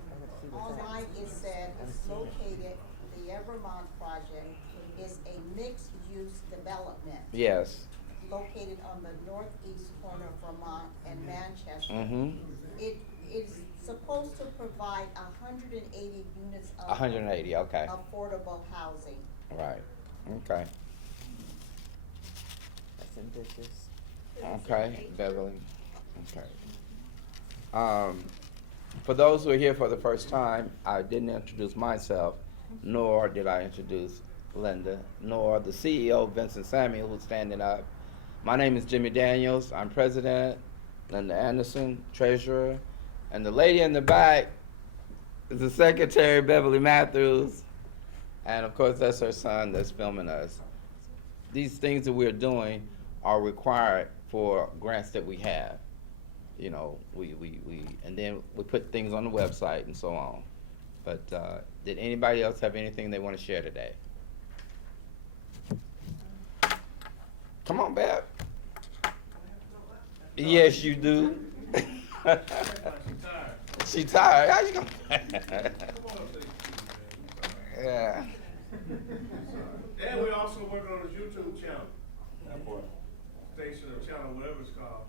online it said it's located, the Vermont project is a mixed-use development Yes. located on the northeast corner of Vermont and Manchester. Mm-hmm. It is supposed to provide 180 units of 180, okay. affordable housing. Right, okay. That's ambitious. Okay, Beverly, okay. For those who are here for the first time, I didn't introduce myself, nor did I introduce Linda, nor the CEO, Vincent Samuel, who's standing up. My name is Jimmy Daniels. I'm president. Linda Anderson, treasurer. And the lady in the back is the secretary, Beverly Matthews. And of course, that's her son that's filming us. These things that we're doing are required for grants that we have. You know, and then we put things on the website and so on. But did anybody else have anything they want to share today? Come on, Bev. Yes, you do. She tired. How you gonna? Yeah. And we also working on his YouTube channel. Station or channel, whatever it's called.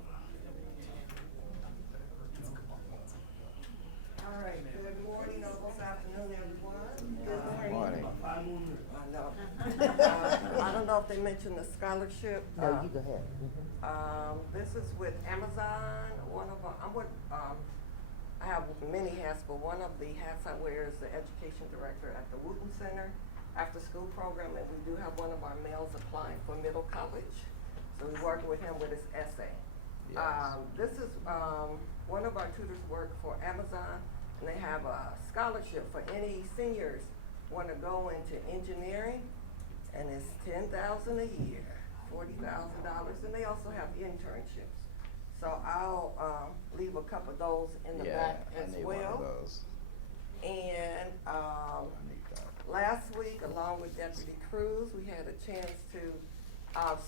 All right, good morning, almost afternoon, everyone. Good morning. I know. I don't know if they mentioned the scholarship. No, you go ahead. This is with Amazon. I have many hats, but one of the hats I wear is the education director at the Wooten Center after school program, and we do have one of our males applying for middle college. So we're working with him with his essay. Yes. This is one of our tutors work for Amazon, and they have a scholarship for any seniors want to go into engineering, and it's $10,000 a year, $40,000, and they also have internships. So I'll leave a couple of those in the back as I need well. one of those. And I need that. last week, along with Deputy Cruz, we had a chance to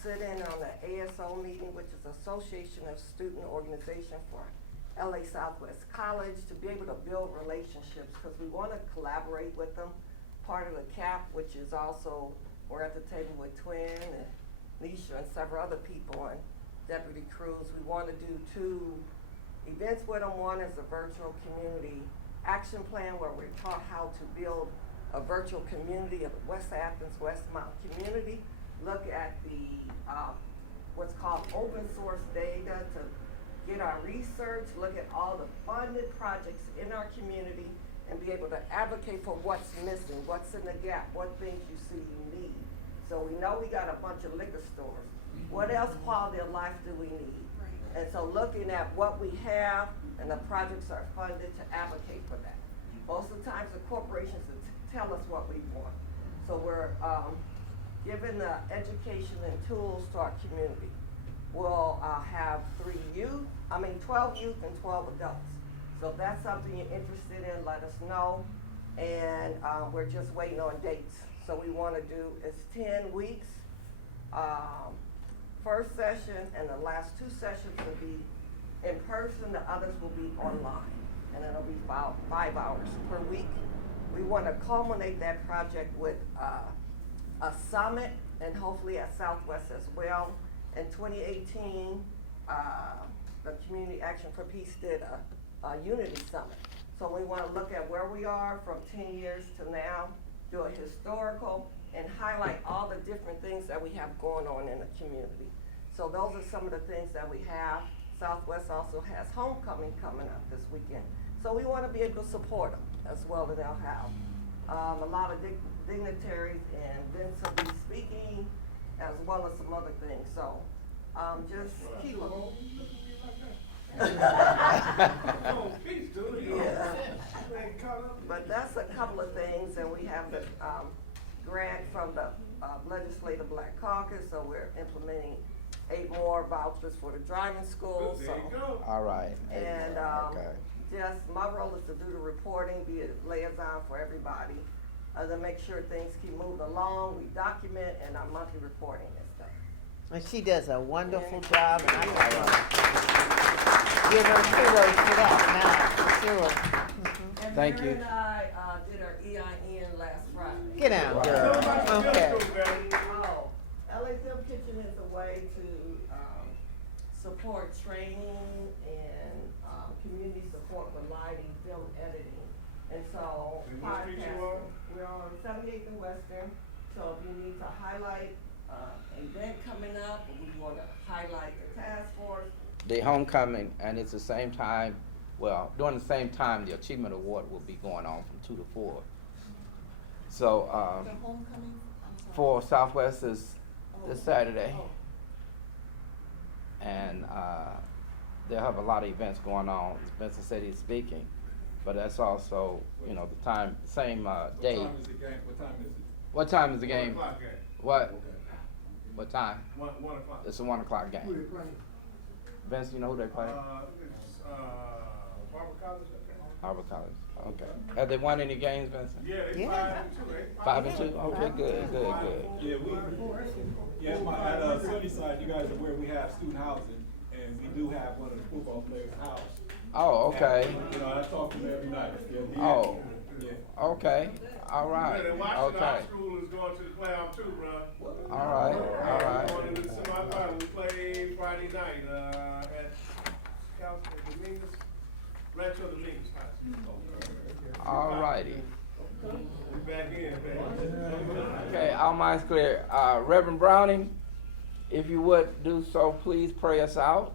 sit in on the ASO meeting, which is Association of Student Organization for LA Southwest College, to be able to build relationships, because we want to collaborate with them. Part of the CAP, which is also, we're at the table with Twin and Nisha and several other people, and Deputy Cruz. We want to do 2 events with them. One is a virtual community action plan where we're taught how to build a virtual community of West Athens Westmont community. Look at the what's called open source data to get our research, look at all the funded projects in our community, and be able to advocate for what's missing, what's in the gap, what things you see you need. So we know we got a bunch of liquor stores. What else quality of life do we need? And so looking at what we have and the projects are funded to advocate for that. Most of the times the corporations tell us what we want. So we're giving the education and tools to our community. We'll have 12 youth and 12 adults. So if that's something you're interested in, let us know. And we're just waiting on dates. So we want to do, it's 10 weeks. First session and the last 2 sessions will be in person, the others will be online. and it'll be about 5 hours per week. We want to culminate that project with a summit, and hopefully at Southwest as well. In 2018, the Community Action for Peace did a unity summit. So we want to look at where we are from 10 years to now, do a historical, and highlight all the different things that we have going on in the community. So those are some of the things that we have. Southwest also has homecoming coming up this weekend. So we want to be able to support them as well, and they'll have a lot of dignitaries, and Vince will be speaking as well as some other things. So just keep looking. Yeah. But that's a couple of things, and we have the grant from the Legislative Black Caucus, so we're implementing 8 more vouchers for the driving school. There you go. All right. And Okay. just my role is to do the reporting, be a liaison for everybody, to make sure things keep moving along. We document and our monthly reporting and stuff. And she does a wonderful job, and I give her kudos for that, now, for sure. And Thank Mary you. and I did our EIN last Friday. Get out, girl. Okay. Oh, LSM Kitchen is a way to support training and community support with lighting, film editing. And so And what street you podcasting. on? We're on 78th and Western. So if you need to highlight an event coming up, or we want to highlight the task force, The homecoming, and it's the same time, well, during the same time, the Achievement Award will be going on from 2 to 4. So, The homecoming, I'm sorry. for Southwest is this Saturday. Oh. And they'll have a lot of events going on. Spencer said he's speaking, but that's also, you know, the time, same day. What time is the game? What time is it? What time is the game? 1 o'clock game. What? What time? 1 o'clock. It's a 1 o'clock Who they game. playing? Vince, you know who they play? It's, Barber College, okay. Harvard College. Okay. Have they won any games, Vincent? Yeah, they Yeah. 5 and 2, 5 and 2? Okay, good, good, good. Yeah, at Sunnyside, you guys are aware we have student housing, and we do have one of the football players' house. Oh, okay. And, you know, I talk to him every night. Yeah, Oh. Yeah. Okay. All right. Yeah, Washington High Okay. School is going to the playoff too, bro. All right. All right. Going to the semifinal. We played Friday night at Dominguez, Rancho Dominguez High School. All righty. We back in, man. Okay, all minds clear. Reverend Browning, if you would do so, please pray us out.